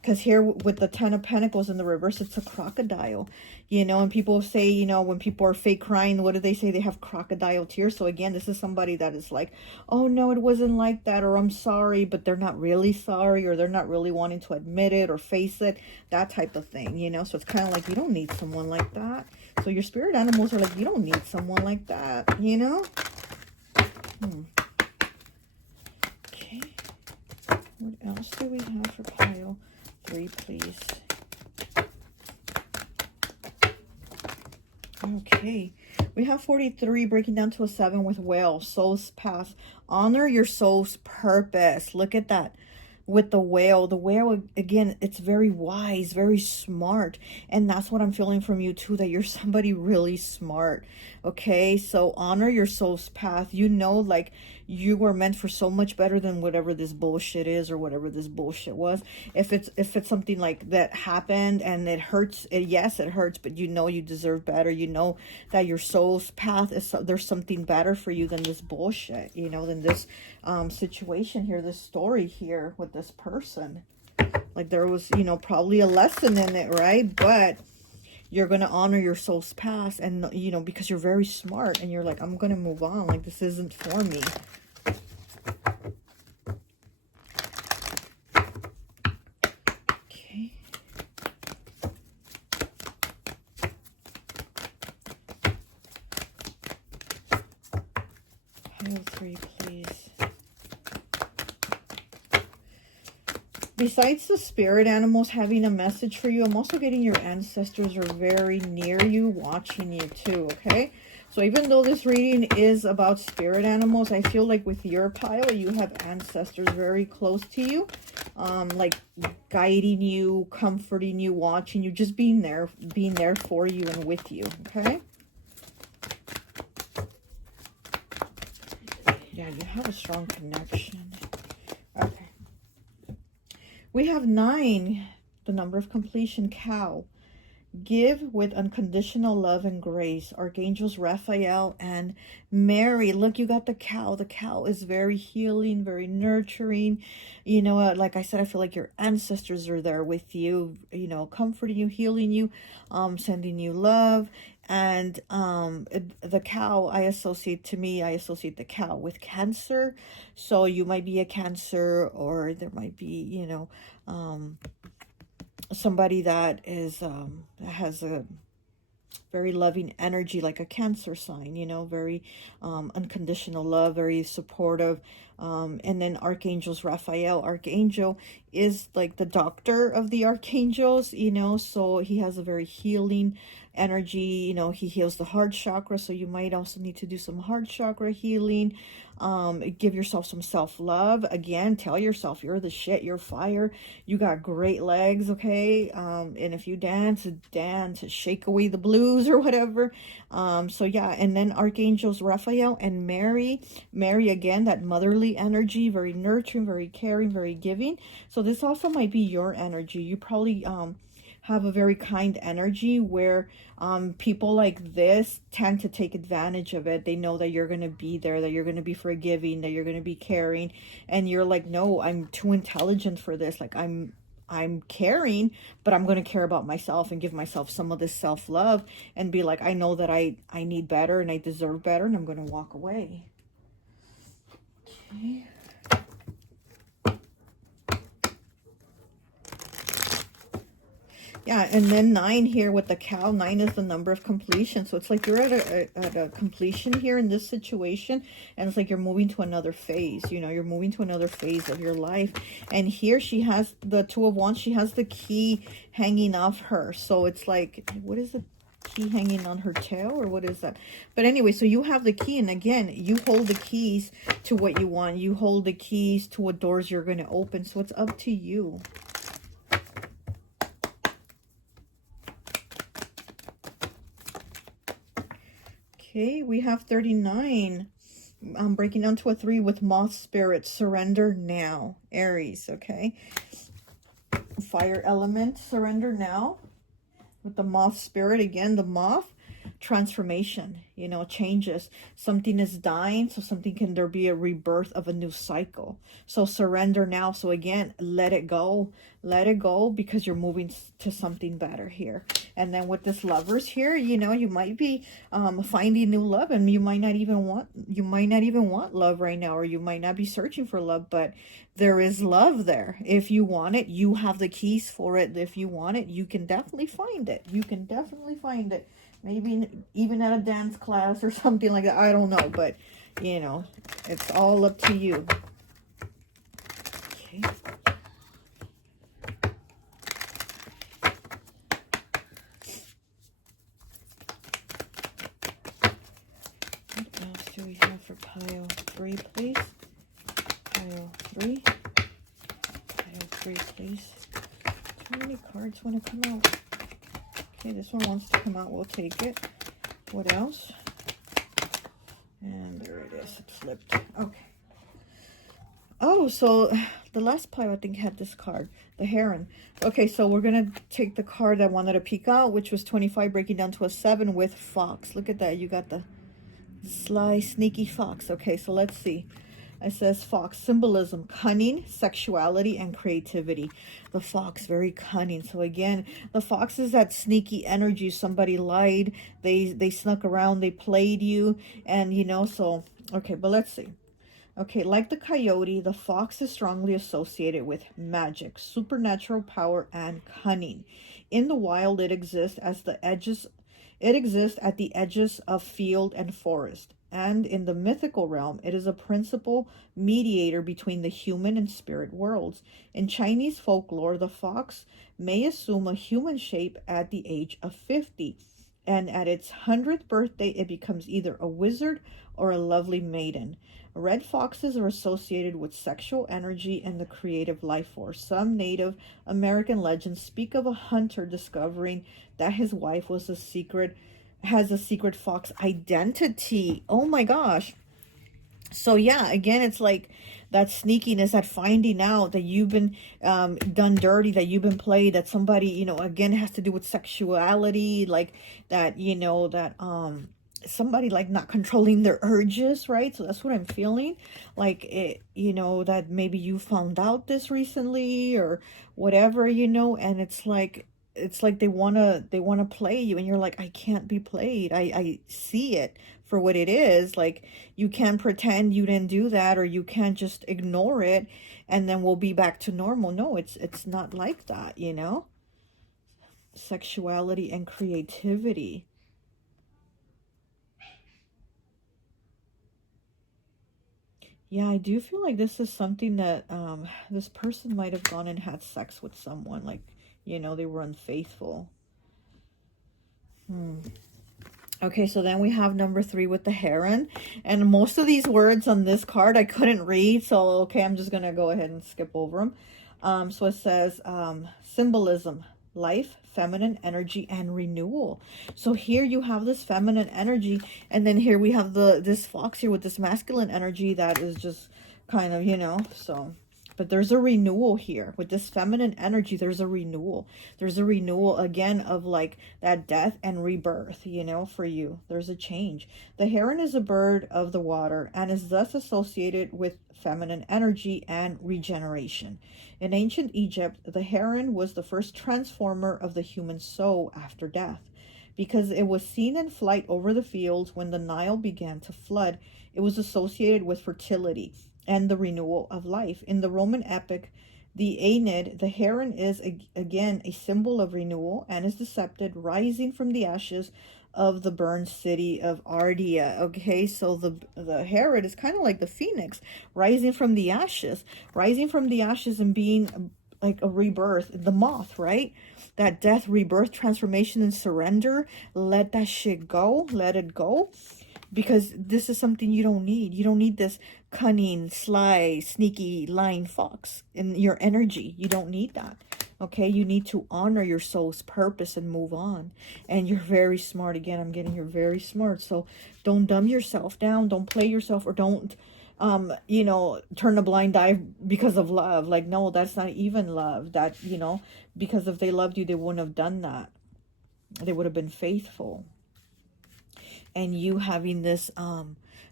Because here with the 10 of Pentacles in the reverse, it's a crocodile. You know, and people say, you know, when people are fake crying, what do they say? They have crocodile tears. So again, this is somebody that is like, oh, no, it wasn't like that, or I'm sorry, but they're not really sorry, or they're not really wanting to admit it or face it, that type of thing, you know? So it's kind of like, you don't need someone like that. So your spirit animals are like, you don't need someone like that, you know? Okay. What else do we have for pile 3, please? Okay. We have 43 breaking down to a 7 with whale. Soul's path. Honor your soul's purpose. Look at that. With the whale, again, it's very wise, very smart, and that's what I'm feeling from you too, that you're somebody really smart. Okay, so honor your soul's path. You know, like, you were meant for so much better than whatever this bullshit is, or whatever this bullshit was. If it's something like that happened and it hurts, yes, it hurts, but you know you deserve better. You know that your soul's path is, there's something better for you than this bullshit, you know, than this situation here, this story here with this person. Like, there was, you know, probably a lesson in it, right? But you're going to honor your soul's past, and, you know, because you're very smart, and you're like, I'm going to move on. Like, this isn't for me. Okay. Pile 3, please. Besides the spirit animals having a message for you, I'm also getting your ancestors are very near you, watching you too, okay? So even though this reading is about spirit animals, I feel like with your pile, you have ancestors very close to you, like guiding you, comforting you, watching you, just being there for you and with you, okay? Yeah, you have a strong connection. Okay. We have 9, the number of completion, cow. Give with unconditional love and grace. Archangels Raphael and Mary. Look, you got the cow. The cow is very healing, very nurturing. You know, like I said, I feel like your ancestors are there with you, you know, comforting you, healing you, sending you love. And the cow, I associate the cow with Cancer. So you might be a Cancer, or there might be, you know, somebody that is has a very loving energy, like a Cancer sign, you know, very unconditional love, very supportive. And then archangels Raphael. Archangel is like the doctor of the archangels, you know, so he has a very healing energy. You know, he heals the heart chakra, so you might also need to do some heart chakra healing. Give yourself some self-love. Again, tell yourself you're the shit, you're fire, you got great legs, okay? And if you dance, shake away the blues or whatever. So yeah, and then archangels Raphael and Mary. Mary, again, that motherly energy, very nurturing, very caring, very giving. So this also might be your energy. You probably have a very kind energy where people like this tend to take advantage of it. They know that you're going to be there, that you're going to be forgiving, that you're going to be caring, and you're like, no, I'm too intelligent for this. Like, I'm caring, but I'm going to care about myself and give myself some of this self-love and be like, I know that I need better and I deserve better, and I'm going to walk away. Okay. Yeah, and then 9 here with the cow. 9 is the number of completion. So it's like you're at a completion here in this situation. And it's like you're moving to another phase. You know, you're moving to another phase of your life. And here she has the 2 of Wands. She has the key hanging off her. So it's like, what is the key hanging on her tail, or what is that? But anyway, so you have the key. And again, you hold the keys to what you want. You hold the keys to what doors you're going to open. So it's up to you. Okay, we have 39. I'm breaking down to a 3 with Moth Spirit. Surrender now. Aries, okay? Fire element, surrender now. With the Moth Spirit, again, the moth, transformation, you know, changes. Something is dying, so there be a rebirth of a new cycle. So surrender now. So again, let it go, because you're moving to something better here. And then with this Lovers here, you know, you might be finding new love, and you might not even want love right now, or you might not be searching for love, but there is love there. If you want it, you have the keys for it. If you want it, you can definitely find it. You can definitely find it. Maybe even at a dance class or something like that. I don't know, but, you know, it's all up to you. Okay. What else do we have for pile 3, please? Pile 3. Pile 3, please. How many cards want to come out? Okay, this one wants to come out. We'll take it. What else? flipped. Okay. Oh, so the last pile I think had this card, the Heron. Okay, so we're going to take the card I wanted to peek out, which was 25, breaking down to a 7 with Fox. Look at that. You got the sly, sneaky fox. Okay, so let's see. It says Fox, symbolism, cunning, sexuality, and creativity. The fox, very cunning. So again, the fox is that sneaky energy. Somebody lied, they snuck around, they played you, and you know, so, okay, but let's see. Okay, like the coyote, the fox is strongly associated with magic, supernatural power, and cunning. In the wild, it exists at the edges of field and forest. And in the mythical realm, it is a principal mediator between the human and spirit worlds. In Chinese folklore, the fox may assume a human shape at the age of 50. And at its 100th birthday, it becomes either a wizard or a lovely maiden. Red foxes are associated with sexual energy and the creative life force. Some Native American legends speak of a hunter discovering that his wife has a secret fox identity. Oh my gosh. So yeah, again, it's like that sneakiness, that finding out that you've been done dirty, that you've been played, that somebody, you know, again, has to do with sexuality, like that, you know, that somebody like not controlling their urges, right? So that's what I'm feeling, like it, you know, that maybe you found out this recently or whatever, you know, and it's like they want to play you, and you're like, I can't be played. I see it for what it is. Like, you can't pretend you didn't do that, or you can't just ignore it and then we'll be back to normal. No, it's not like that, you know. Sexuality and creativity. Yeah, I do feel like this is something that this person might have gone and had sex with someone, like, you know, they were unfaithful. Okay, so then we have number 3 with the heron. And most of these words on this card I couldn't read, so okay, I'm just going to go ahead and skip over them. So it says symbolism, life, feminine energy, and renewal. So here you have this feminine energy, and then here we have this fox here with this masculine energy that is just kind of, you know, so... But there's a renewal here. With this feminine energy, there's a renewal. There's a renewal, again, of like that death and rebirth, you know, for you. There's a change. The heron is a bird of the water and is thus associated with feminine energy and regeneration. In ancient Egypt, the heron was the first transformer of the human soul after death. Because it was seen in flight over the fields when the Nile began to flood, it was associated with fertility and the renewal of life. In the Roman epic, the Aeneid, the heron is again a symbol of renewal and is depicted rising from the ashes of the burned city of Ardea. Okay, so the heron is kind of like the phoenix, rising from the ashes and being like a rebirth. The moth, right? That death, rebirth, transformation, and surrender. Let that shit go. Let it go. Because this is something you don't need. You don't need this cunning, sly, sneaky, lying fox in your energy. You don't need that. Okay, you need to honor your soul's purpose and move on. And you're very smart. Again, I'm getting you're very smart. So don't dumb yourself down. Don't play yourself, or don't, you know, turn a blind eye because of love. Like, no, that's not even love. That, you know, because if they loved you, they wouldn't have done that. They would have been faithful. And you having this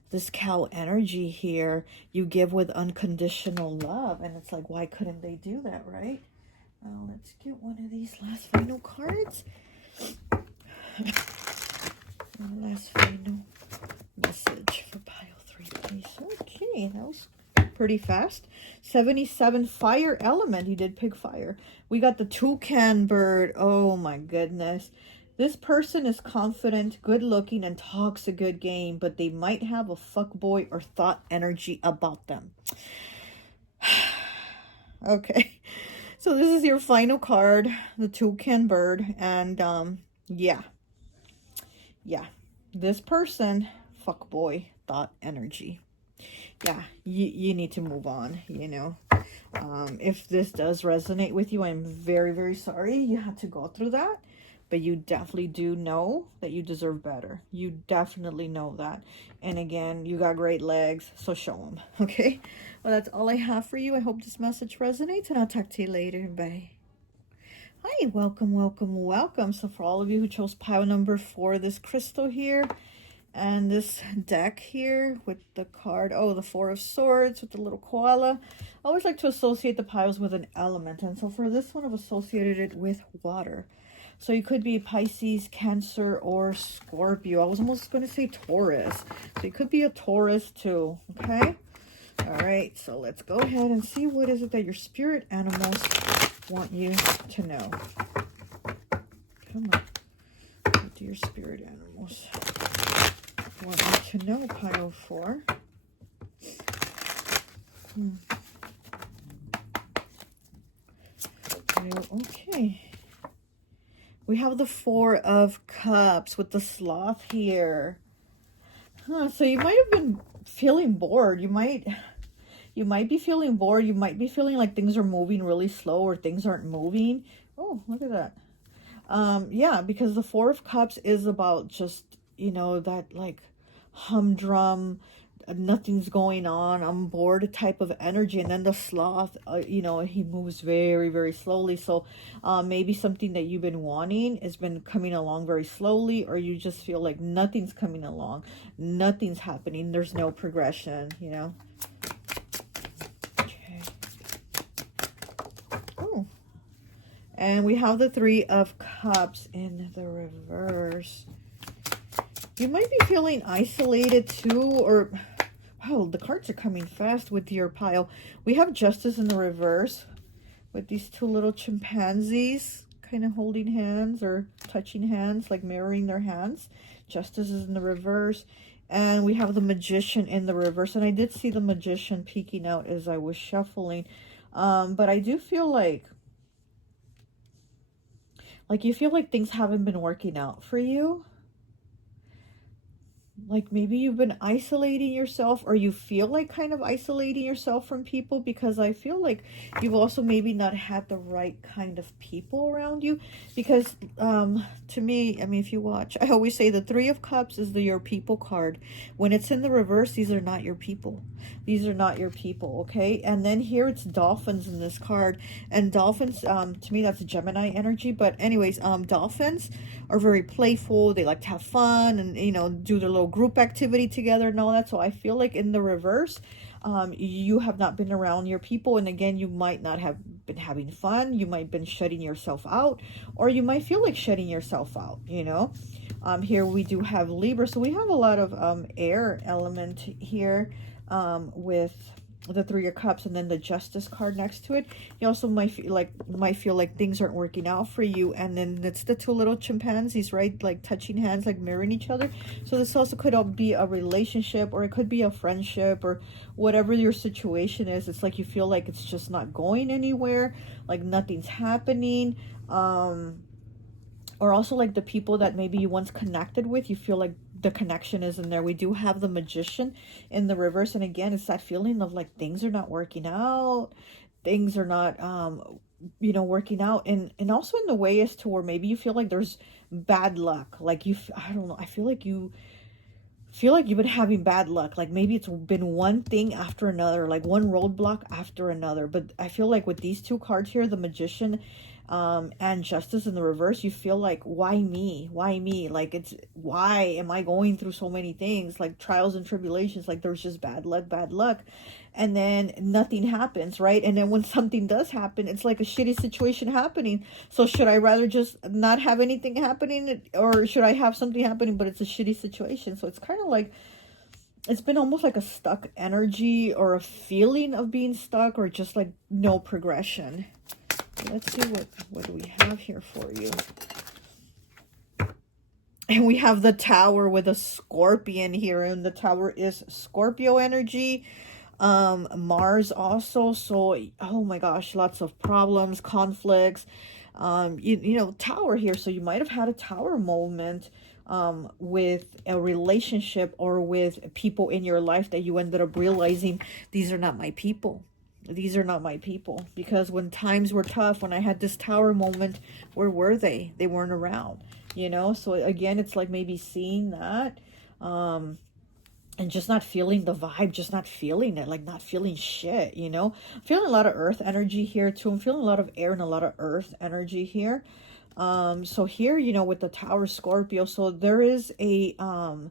this cow energy here, you give with unconditional love, and it's like, why couldn't they do that, right? Let's get one of these last final cards. Last final message for pile 3, please. Okay, that was pretty fast. 77, fire element. He did pick fire. We got the toucan bird. Oh my goodness. This person is confident, good looking, and talks a good game, but they might have a fuckboy or thought energy about them. Okay, so this is your final card, the toucan bird, and yeah, this person, fuckboy, thought energy. Yeah, you need to move on, you know. If this does resonate with you, I'm very, very sorry you had to go through that. but you definitely do know that you deserve better. You definitely know that. And again, you got great legs, so show them. Okay, well, that's all I have for you. I hope this message resonates, and I'll talk to you later. Bye. Hi, welcome, welcome, welcome. So for all of you who chose pile number 4, this crystal here and this deck here with the card, oh, the 4 of Swords with the little koala. I always like to associate the piles with an element, and so for this one I've associated it with water. So you could be Pisces, Cancer, or Scorpio. I was almost going to say Taurus. So you could be a Taurus too, okay? All right, so let's go ahead and see what is it that your spirit animals want you to know. Come on. What do your spirit animals want you to know, pile 4? Okay. We have the 4 of Cups with the Sloth here. So you might have been feeling bored. You might be feeling bored. You might be feeling like things are moving really slow or things aren't moving. Oh, look at that. Yeah, because the 4 of Cups is about just, you know, that like humdrum, nothing's going on, I'm bored type of energy. And then the Sloth, you know, he moves very, very slowly. So maybe something that you've been wanting has been coming along very slowly, or you just feel like nothing's coming along, nothing's happening, there's no progression, you know. Okay. Oh, and we have the 3 of Cups in the reverse. You might be feeling isolated too, or wow, the cards are coming fast with your pile. We have Justice in the reverse with these 2 little chimpanzees kind of holding hands or touching hands, like mirroring their hands. Justice is in the reverse. And we have the Magician in the reverse. And I did see the Magician peeking out as I was shuffling. But I do feel like you feel like things haven't been working out for you. Like maybe you've been isolating yourself, or you feel like kind of isolating yourself from people, because I feel like you've also maybe not had the right kind of people around you. Because to me, I mean, if you watch, I always say the 3 of Cups is your people card. When it's in the reverse, these are not your people. These are not your people, okay? And then here it's dolphins in this card. And dolphins, to me, that's Gemini energy. But anyways, dolphins are very playful. They like to have fun and, you know, do their little group activity together and all that. So I feel like in the reverse, you have not been around your people. And again, you might not have been having fun. You might have been shutting yourself out, or you might feel like shutting yourself out, you know. Here we do have Libra. So we have a lot of air element here with the 3 of Cups, and then the Justice card next to it. You also might feel like things aren't working out for you. And then it's the 2 little chimpanzees, right? Like touching hands, like mirroring each other. So this also could be a relationship, or it could be a friendship, or whatever your situation is. It's like you feel like it's just not going anywhere, like nothing's happening. Or also like the people that maybe you once connected with, you feel like the connection is in there. We do have the Magician in the reverse. And again, it's that feeling of like things are not working out. Things are not, you know, working out. And also in the way as to where maybe you feel like there's bad luck. Like I don't know. I feel like you've been having bad luck. Like maybe it's been one thing after another, like one roadblock after another. But I feel like with these 2 cards here, the Magician and Justice in the reverse, you feel like, why me? Like, it's, why am I going through so many things, like trials and tribulations? Like there's just bad luck. And then nothing happens, right? And then when something does happen, it's like a shitty situation happening. So should I rather just not have anything happening, or should I have something happening, but it's a shitty situation? So it's kind of like, it's been almost like a stuck energy, or a feeling of being stuck, or just like no progression. Let's see what do we have here for you. And we have the Tower with a Scorpion here, and the Tower is Scorpio energy. Mars also. So, oh my gosh, lots of problems, conflicts. You know, Tower here. So you might have had a Tower moment with a relationship, or with people in your life that you ended up realizing, these are not my people. these are not my people. Because when times were tough, when I had this tower moment, where were they? They weren't around, you know? So again, it's like maybe seeing that, and just not feeling the vibe, just not feeling it, like not feeling shit, you know? I'm feeling a lot of earth energy here too. I'm feeling a lot of air and a lot of earth energy here. So here, you know, with the Tower Scorpio, so there is an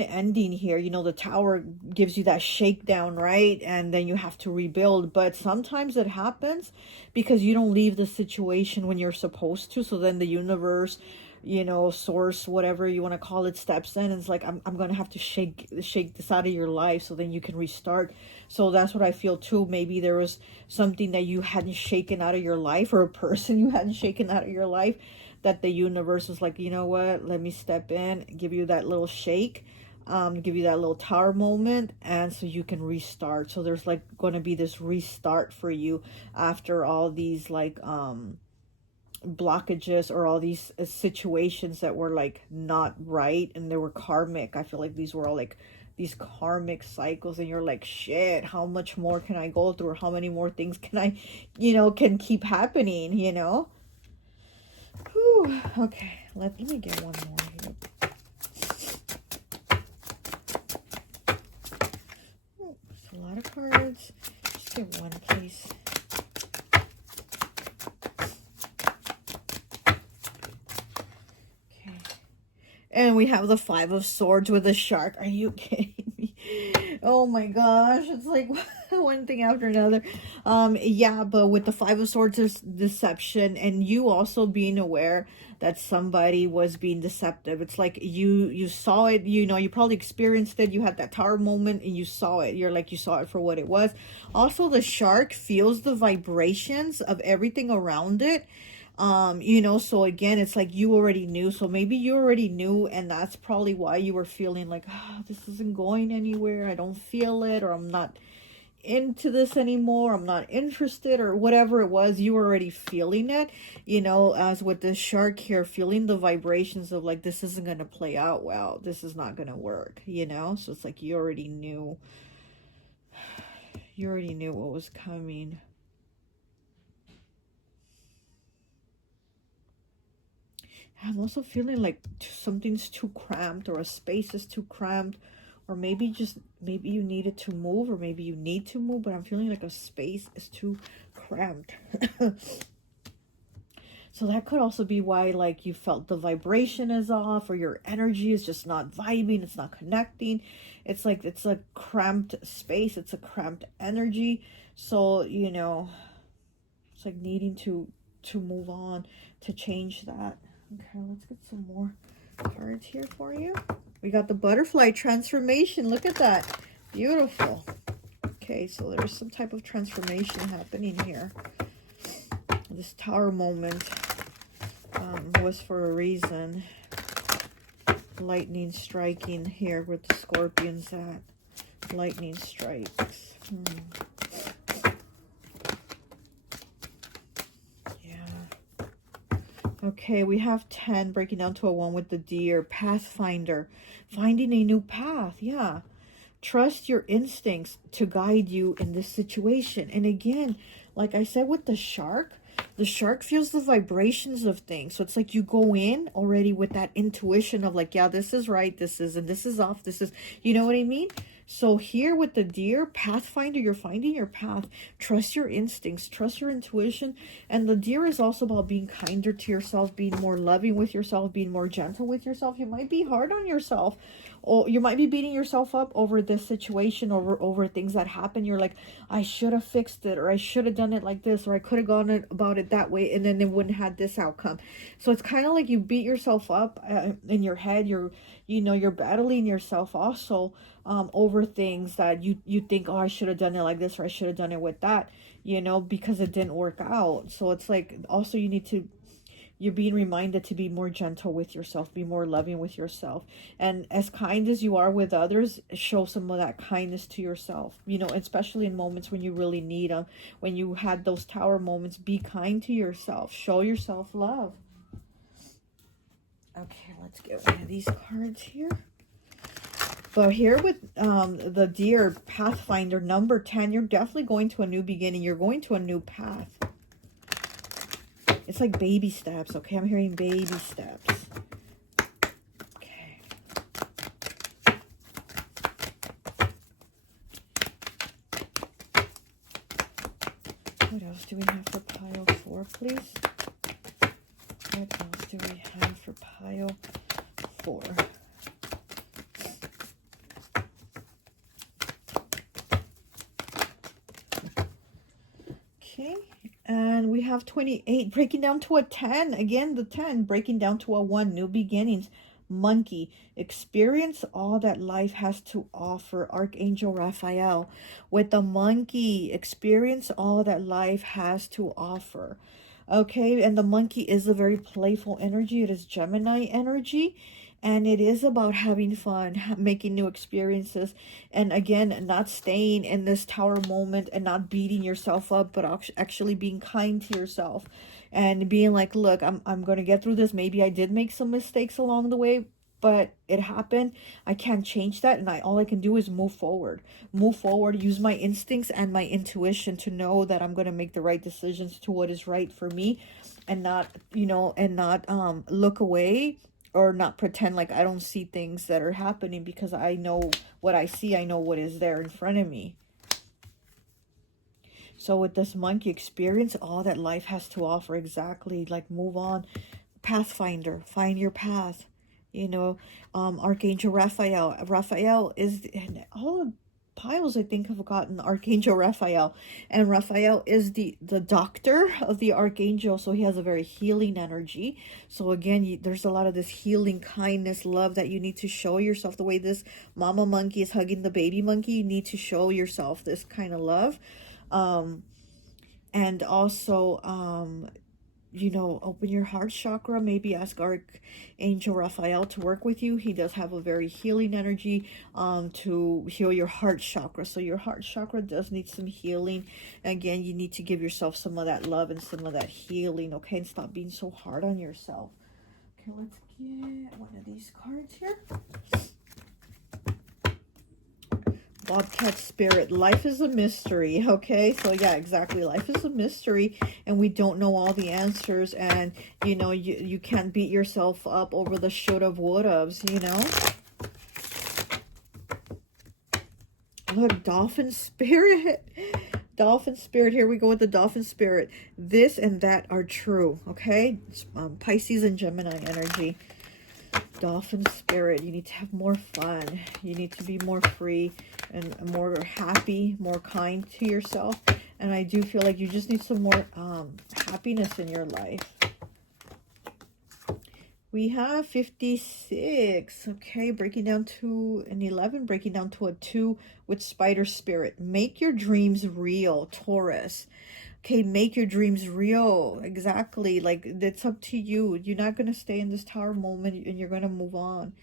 ending here. You know, the Tower gives you that shakedown, right? And then you have to rebuild. But sometimes it happens because you don't leave the situation when you're supposed to. So then the universe, you know, source, whatever you want to call it, steps in and it's like, I'm going to have to shake this out of your life so then you can restart. So that's what I feel too. Maybe there was something that you hadn't shaken out of your life, or a person you hadn't shaken out of your life, that the universe is like, you know what, let me step in, give you that little shake, give you that little tower moment, and so you can restart. So there's like going to be this restart for you after all these like blockages, or all these situations that were like not right, and they were karmic. I feel like these were all like these karmic cycles, and you're like, shit, how much more can I go through, or how many more things can I, you know, can keep happening, you know? Whew. Okay, let me get one more here. Oh, there's a lot of cards. Just get one, please. Okay. And we have the Five of Swords with a shark. Are you kidding me? Oh my gosh, it's like one thing after another. Yeah, but with the Five of Swords, there's deception, and you also being aware that somebody was being deceptive. It's like you saw it, you know, you probably experienced it, you had that tower moment and you saw it. You're like, you saw it for what it was. Also, the shark feels the vibrations of everything around it. You know, so again, it's like you already knew. So maybe you already knew, and that's probably why you were feeling like, oh, this isn't going anywhere, I don't feel it, or I'm not into this anymore, I'm not interested, or whatever it was. You were already feeling it, you know, as with this shark here, feeling the vibrations of like, this isn't going to play out well, this is not going to work, you know? So it's like you already knew what was coming. I'm also feeling like something's too cramped, or a space is too cramped, or maybe you needed to move, or maybe you need to move, but I'm feeling like a space is too cramped. So that could also be why, like, you felt the vibration is off, or your energy is just not vibing, it's not connecting. It's like, it's a cramped space, it's a cramped energy. So, you know, it's like needing to move on, to change that. Okay, let's get some more cards here for you. We got the butterfly transformation. Look at that. Beautiful. Okay, so there's some type of transformation happening here. This tower moment was for a reason. Lightning striking here with the scorpions at. Lightning strikes. Okay, we have 10 breaking down to a 1 with the deer. Pathfinder. Finding a new path. Yeah. Trust your instincts to guide you in this situation. And again, like I said with the shark feels the vibrations of things. So it's like you go in already with that intuition of like, yeah, this is right, this is, and this is off, this is, you know what I mean? So here with the deer, Pathfinder, you're finding your path. Trust your instincts, trust your intuition. And the deer is also about being kinder to yourself, being more loving with yourself, being more gentle with yourself. You might be hard on yourself, or you might be beating yourself up over this situation, over things that happen. You're like, I should have fixed it, or I should have done it like this, or I could have gone about it that way, and then it wouldn't have this outcome. So it's kind of like you beat yourself up in your head. You're battling yourself also over things that you think, oh, I should have done it like this, or I should have done it with that, because it didn't work out. So it's like also you're being reminded to be more gentle with yourself, be more loving with yourself. And as kind as you are with others, show some of that kindness to yourself, especially in moments when you really need them. When you had those tower moments, be kind to yourself, show yourself love. Okay, let's get one of these cards here. But here with the deer pathfinder number 10, you're definitely going to a new beginning. You're going to a new path. It's like baby steps, okay? I'm hearing baby steps. Okay. What else do we have for pile 4, please? What else do we have for pile 4? Okay, and we have 28 breaking down to a 10. Again, the 10 breaking down to a 1. New beginnings. Monkey. Experience all that life has to offer. Archangel Raphael. With the monkey. Experience all that life has to offer. Okay, and the monkey is a very playful energy. It is Gemini energy. And it is about having fun, making new experiences. And again, not staying in this tower moment and not beating yourself up, but actually being kind to yourself. And being like, look, I'm going to get through this. Maybe I did make some mistakes along the way, but it happened. I can't change that. And all I can do is move forward. Move forward, use my instincts and my intuition to know that I'm going to make the right decisions to what is right for me. And not, you know, and not look away or not pretend like I don't see things that are happening, because I know what I see. I know what is there in front of me. So with this monkey, experience all that life has to offer. Exactly. Like move on. Pathfinder. Find your path. You know, Archangel Raphael. Raphael is, and all of piles I think have gotten Archangel Raphael, and Raphael is the doctor of the archangel, so he has a very healing energy. So again, there's a lot of this healing, kindness, love that you need to show yourself. The way this mama monkey is hugging the baby monkey, you need to show yourself this kind of love. And also you know, open your heart chakra. Maybe ask Archangel Raphael to work with you. He does have a very healing energy to heal your heart chakra. So your heart chakra does need some healing. Again, you need to give yourself some of that love and some of that healing, okay? And stop being so hard on yourself. Okay, let's get one of these cards here. Bobcat Spirit. Life is a mystery, okay? So yeah, exactly. Life is a mystery, and we don't know all the answers, and you know, you can't beat yourself up over the should-have, would-haves, you know? Look, Dolphin Spirit. Dolphin Spirit. Here we go with the Dolphin Spirit. This and that are true, okay? Pisces and Gemini energy. Dolphin Spirit, you need to have more fun. You need to be more free and more happy, more kind to yourself. And I do feel like you just need some more happiness in your life. We have 56, okay, breaking down to an 11, breaking down to a 2 with Spider Spirit. Make your dreams real, Taurus. Okay, make your dreams real. Exactly. Like, it's up to you. You're not going to stay in this tower moment, and you're going to move on.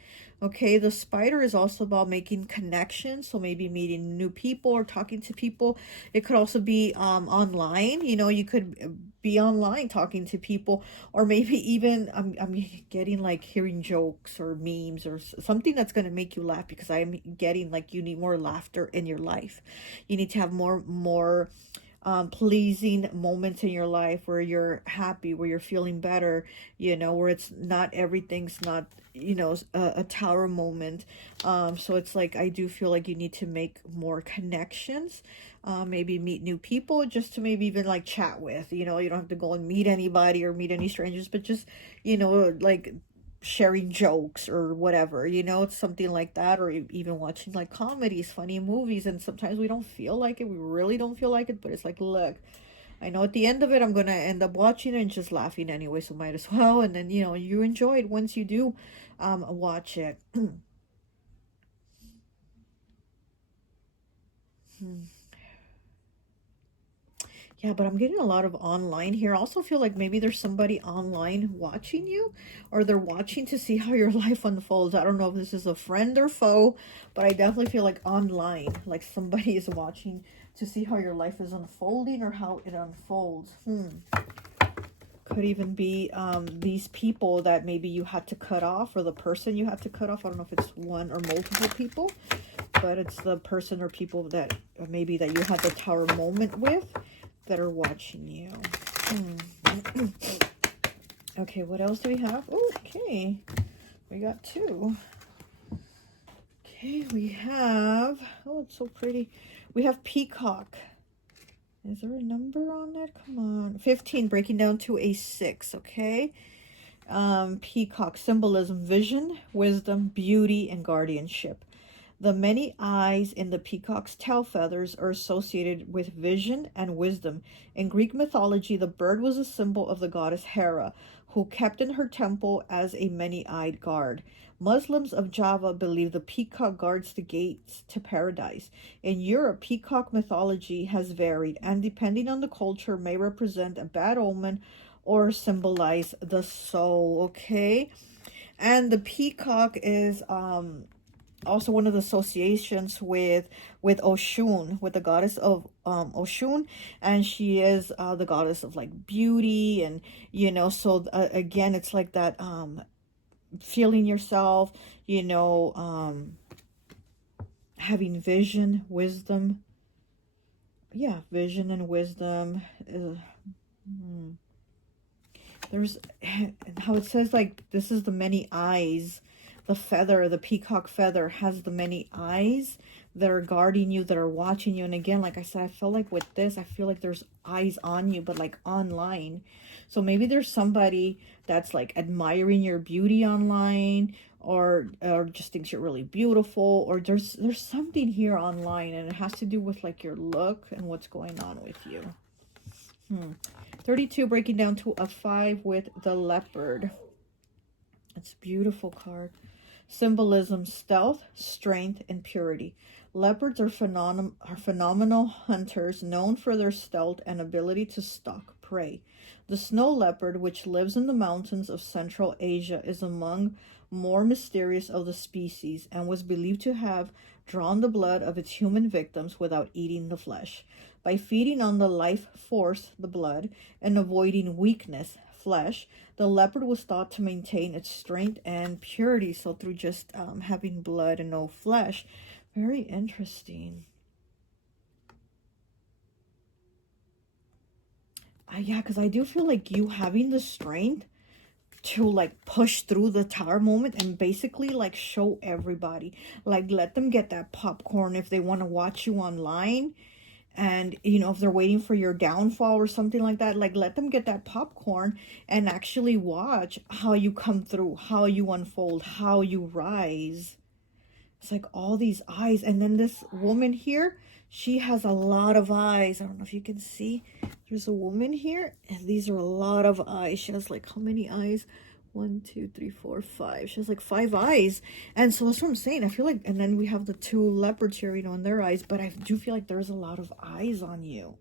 Okay, the spider is also about making connections. So maybe meeting new people or talking to people. It could also be online. You know, you could be online talking to people. Or maybe even, I'm getting like hearing jokes or memes or something that's going to make you laugh. Because I'm getting like you need more laughter in your life. You need to have more pleasing moments in your life where you're happy, where you're feeling better, you know, where it's not, everything's not, you know, a tower moment. So it's like, I do feel like you need to make more connections, maybe meet new people, just to maybe even like chat with, you know, you don't have to go and meet anybody or meet any strangers, but just, you know, like sharing jokes or whatever, you know, it's something like that. Or even watching like comedies, funny movies. And sometimes we don't feel like it, we really don't feel like it, but it's like, look, I know at the end of it I'm gonna end up watching it and just laughing anyway, so might as well. And then, you know, you enjoy it once you do watch it. Yeah, but I'm getting a lot of online here. I also feel like maybe there's somebody online watching you, or they're watching to see how your life unfolds. I don't know if this is a friend or foe, but I definitely feel like online, like somebody is watching to see how your life is unfolding or how it unfolds. Could even be these people that maybe you had to cut off, or the person you had to cut off. I don't know if it's one or multiple people, but it's the person or people that maybe that you had the Tower moment with that are watching you. Okay, what else do we have? Okay, we got two. Okay, we have, oh, it's so pretty. We have Peacock. Is there a number on that? Come on. 15, breaking down to a 6, okay? Peacock, symbolism, vision, wisdom, beauty, and guardianship. The many eyes in the peacock's tail feathers are associated with vision and wisdom. In Greek mythology, the bird was a symbol of the goddess Hera, who kept in her temple as a many-eyed guard. Muslims of Java believe the peacock guards the gates to paradise. In Europe, peacock mythology has varied, and depending on the culture, may represent a bad omen or symbolize the soul, okay? And the peacock is also one of the associations with Oshun, with the goddess of Oshun, and she is the goddess of like beauty, and you know, so again, it's like that feeling yourself, you know, having vision, wisdom. Yeah, vision and wisdom. There's how it says like this is the many eyes. The feather, the peacock feather has the many eyes that are guarding you, that are watching you. And again, like I said, I feel like with this, I feel like there's eyes on you, but like online. So maybe there's somebody that's like admiring your beauty online, or just thinks you're really beautiful, or there's something here online, and it has to do with like your look and what's going on with you. 32, breaking down to a 5 with the leopard. It's a beautiful card. Symbolism, stealth, strength, and purity. Leopards are phenomenal hunters, known for their stealth and ability to stalk prey. The snow leopard, which lives in the mountains of Central Asia, is among more mysterious of the species, and was believed to have drawn the blood of its human victims without eating the flesh. By feeding on the life force, the blood, and avoiding weakness, flesh, the leopard was thought to maintain its strength and purity. So through just having blood and no flesh. Very interesting. Yeah, because I do feel like you having the strength to like push through the Tower moment and basically like show everybody, like let them get that popcorn if they want to watch you online. And, you know, if they're waiting for your downfall or something like that, like let them get that popcorn and actually watch how you come through, how you unfold, how you rise. It's like all these eyes. And then this woman here, she has a lot of eyes. I don't know if you can see. There's a woman here, and these are a lot of eyes. She has like how many eyes? 1, 2, 3, 4, 5. She has like 5 eyes. And so that's what I'm saying. I feel like, and then we have the 2 leopards here, you know, in their eyes. But I do feel like there's a lot of eyes on you.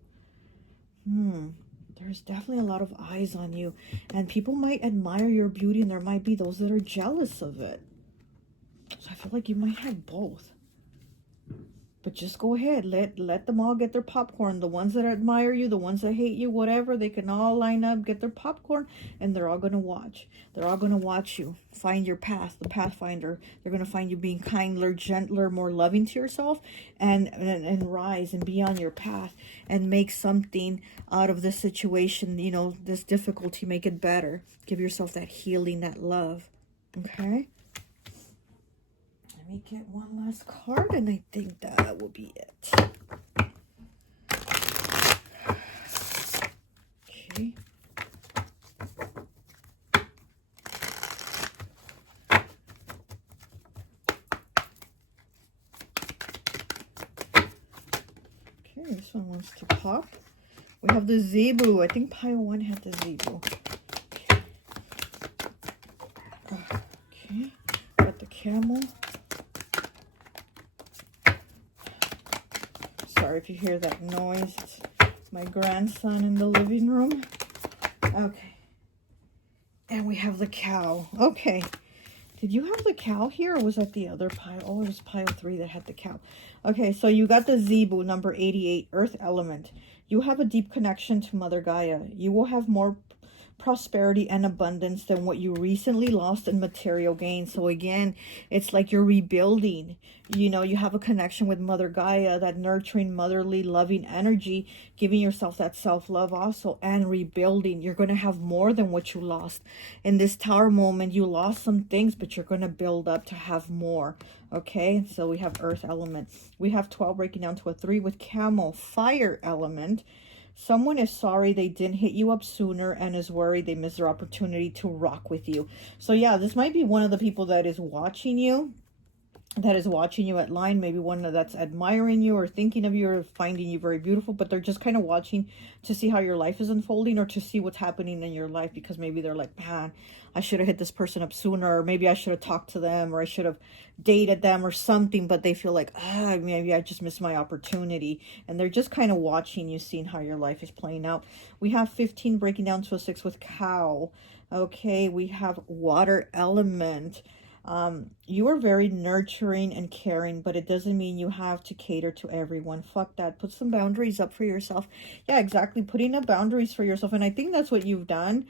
There's definitely a lot of eyes on you. And people might admire your beauty, and there might be those that are jealous of it. So I feel like you might have both. But just go ahead. Let them all get their popcorn. The ones that admire you, the ones that hate you, whatever, they can all line up, get their popcorn, and they're all going to watch. They're all going to watch you. Find your path, the pathfinder. They're going to find you being kinder, gentler, more loving to yourself, and rise and be on your path and make something out of this situation, you know, this difficulty, make it better. Give yourself that healing, that love. Okay? Let me get one last card, and I think that will be it. Okay. Okay, this one wants to pop. We have the Zebu. I think pile 1 had the Zebu. Okay. Got the camel. Sorry if you hear that noise. It's my grandson in the living room. Okay. And we have the cow. Okay. Did you have the cow here, or was that the other pile? Oh, it was pile 3 that had the cow. Okay, so you got the Zebu, number 88, Earth Element. You have a deep connection to Mother Gaia. You will have more prosperity and abundance than what you recently lost in material gain. So again, it's like you're rebuilding. You know, you have a connection with Mother Gaia, that nurturing, motherly, loving energy, giving yourself that self-love also, and rebuilding. You're going to have more than what you lost. In this Tower moment, you lost some things, but you're going to build up to have more. Okay, so we have earth element. We have 12 breaking down to a 3 with camel, fire element. Someone is sorry they didn't hit you up sooner and is worried they missed their opportunity to rock with you. So yeah, this might be one of the people that is watching you, at line, maybe one that's admiring you or thinking of you or finding you very beautiful, but they're just kind of watching to see how your life is unfolding or to see what's happening in your life, because maybe they're like, man, I should have hit this person up sooner, or maybe I should have talked to them, or I should have dated them or something, but they feel like, maybe I just missed my opportunity, and they're just kind of watching you, seeing how your life is playing out. We have 15 breaking down to a 6 with cow. Okay, we have water element. You are very nurturing and caring, but it doesn't mean you have to cater to everyone. Fuck that. Put some boundaries up for yourself. Yeah, exactly. Putting up boundaries for yourself. And I think that's what you've done,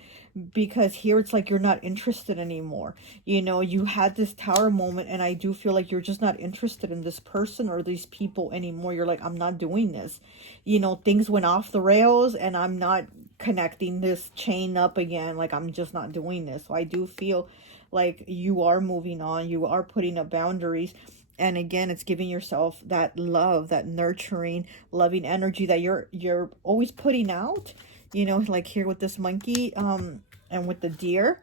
because here it's like you're not interested anymore. You know, you had this Tower moment, and I do feel like you're just not interested in this person or these people anymore. You're like, I'm not doing this. You know, things went off the rails and I'm not connecting this chain up again. Like, I'm just not doing this. So I do feel like you are moving on, you are putting up boundaries, and again, it's giving yourself that love, that nurturing, loving energy that you're always putting out. You know, like here with this monkey, and with the deer,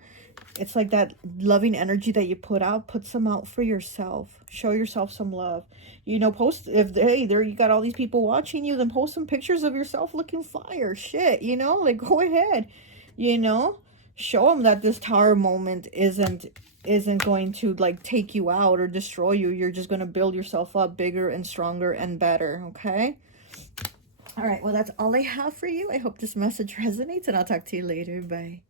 it's like that loving energy that you put out. Put some out for yourself. Show yourself some love. You know, post, if hey, there you got all these people watching you, then post some pictures of yourself looking fire. Shit, you know, like go ahead, you know. Show them that this Tower moment isn't going to like take you out or destroy you. You're just going to build yourself up bigger and stronger and better. Okay. All right. Well, that's all I have for you. I hope this message resonates, and I'll talk to you later. Bye.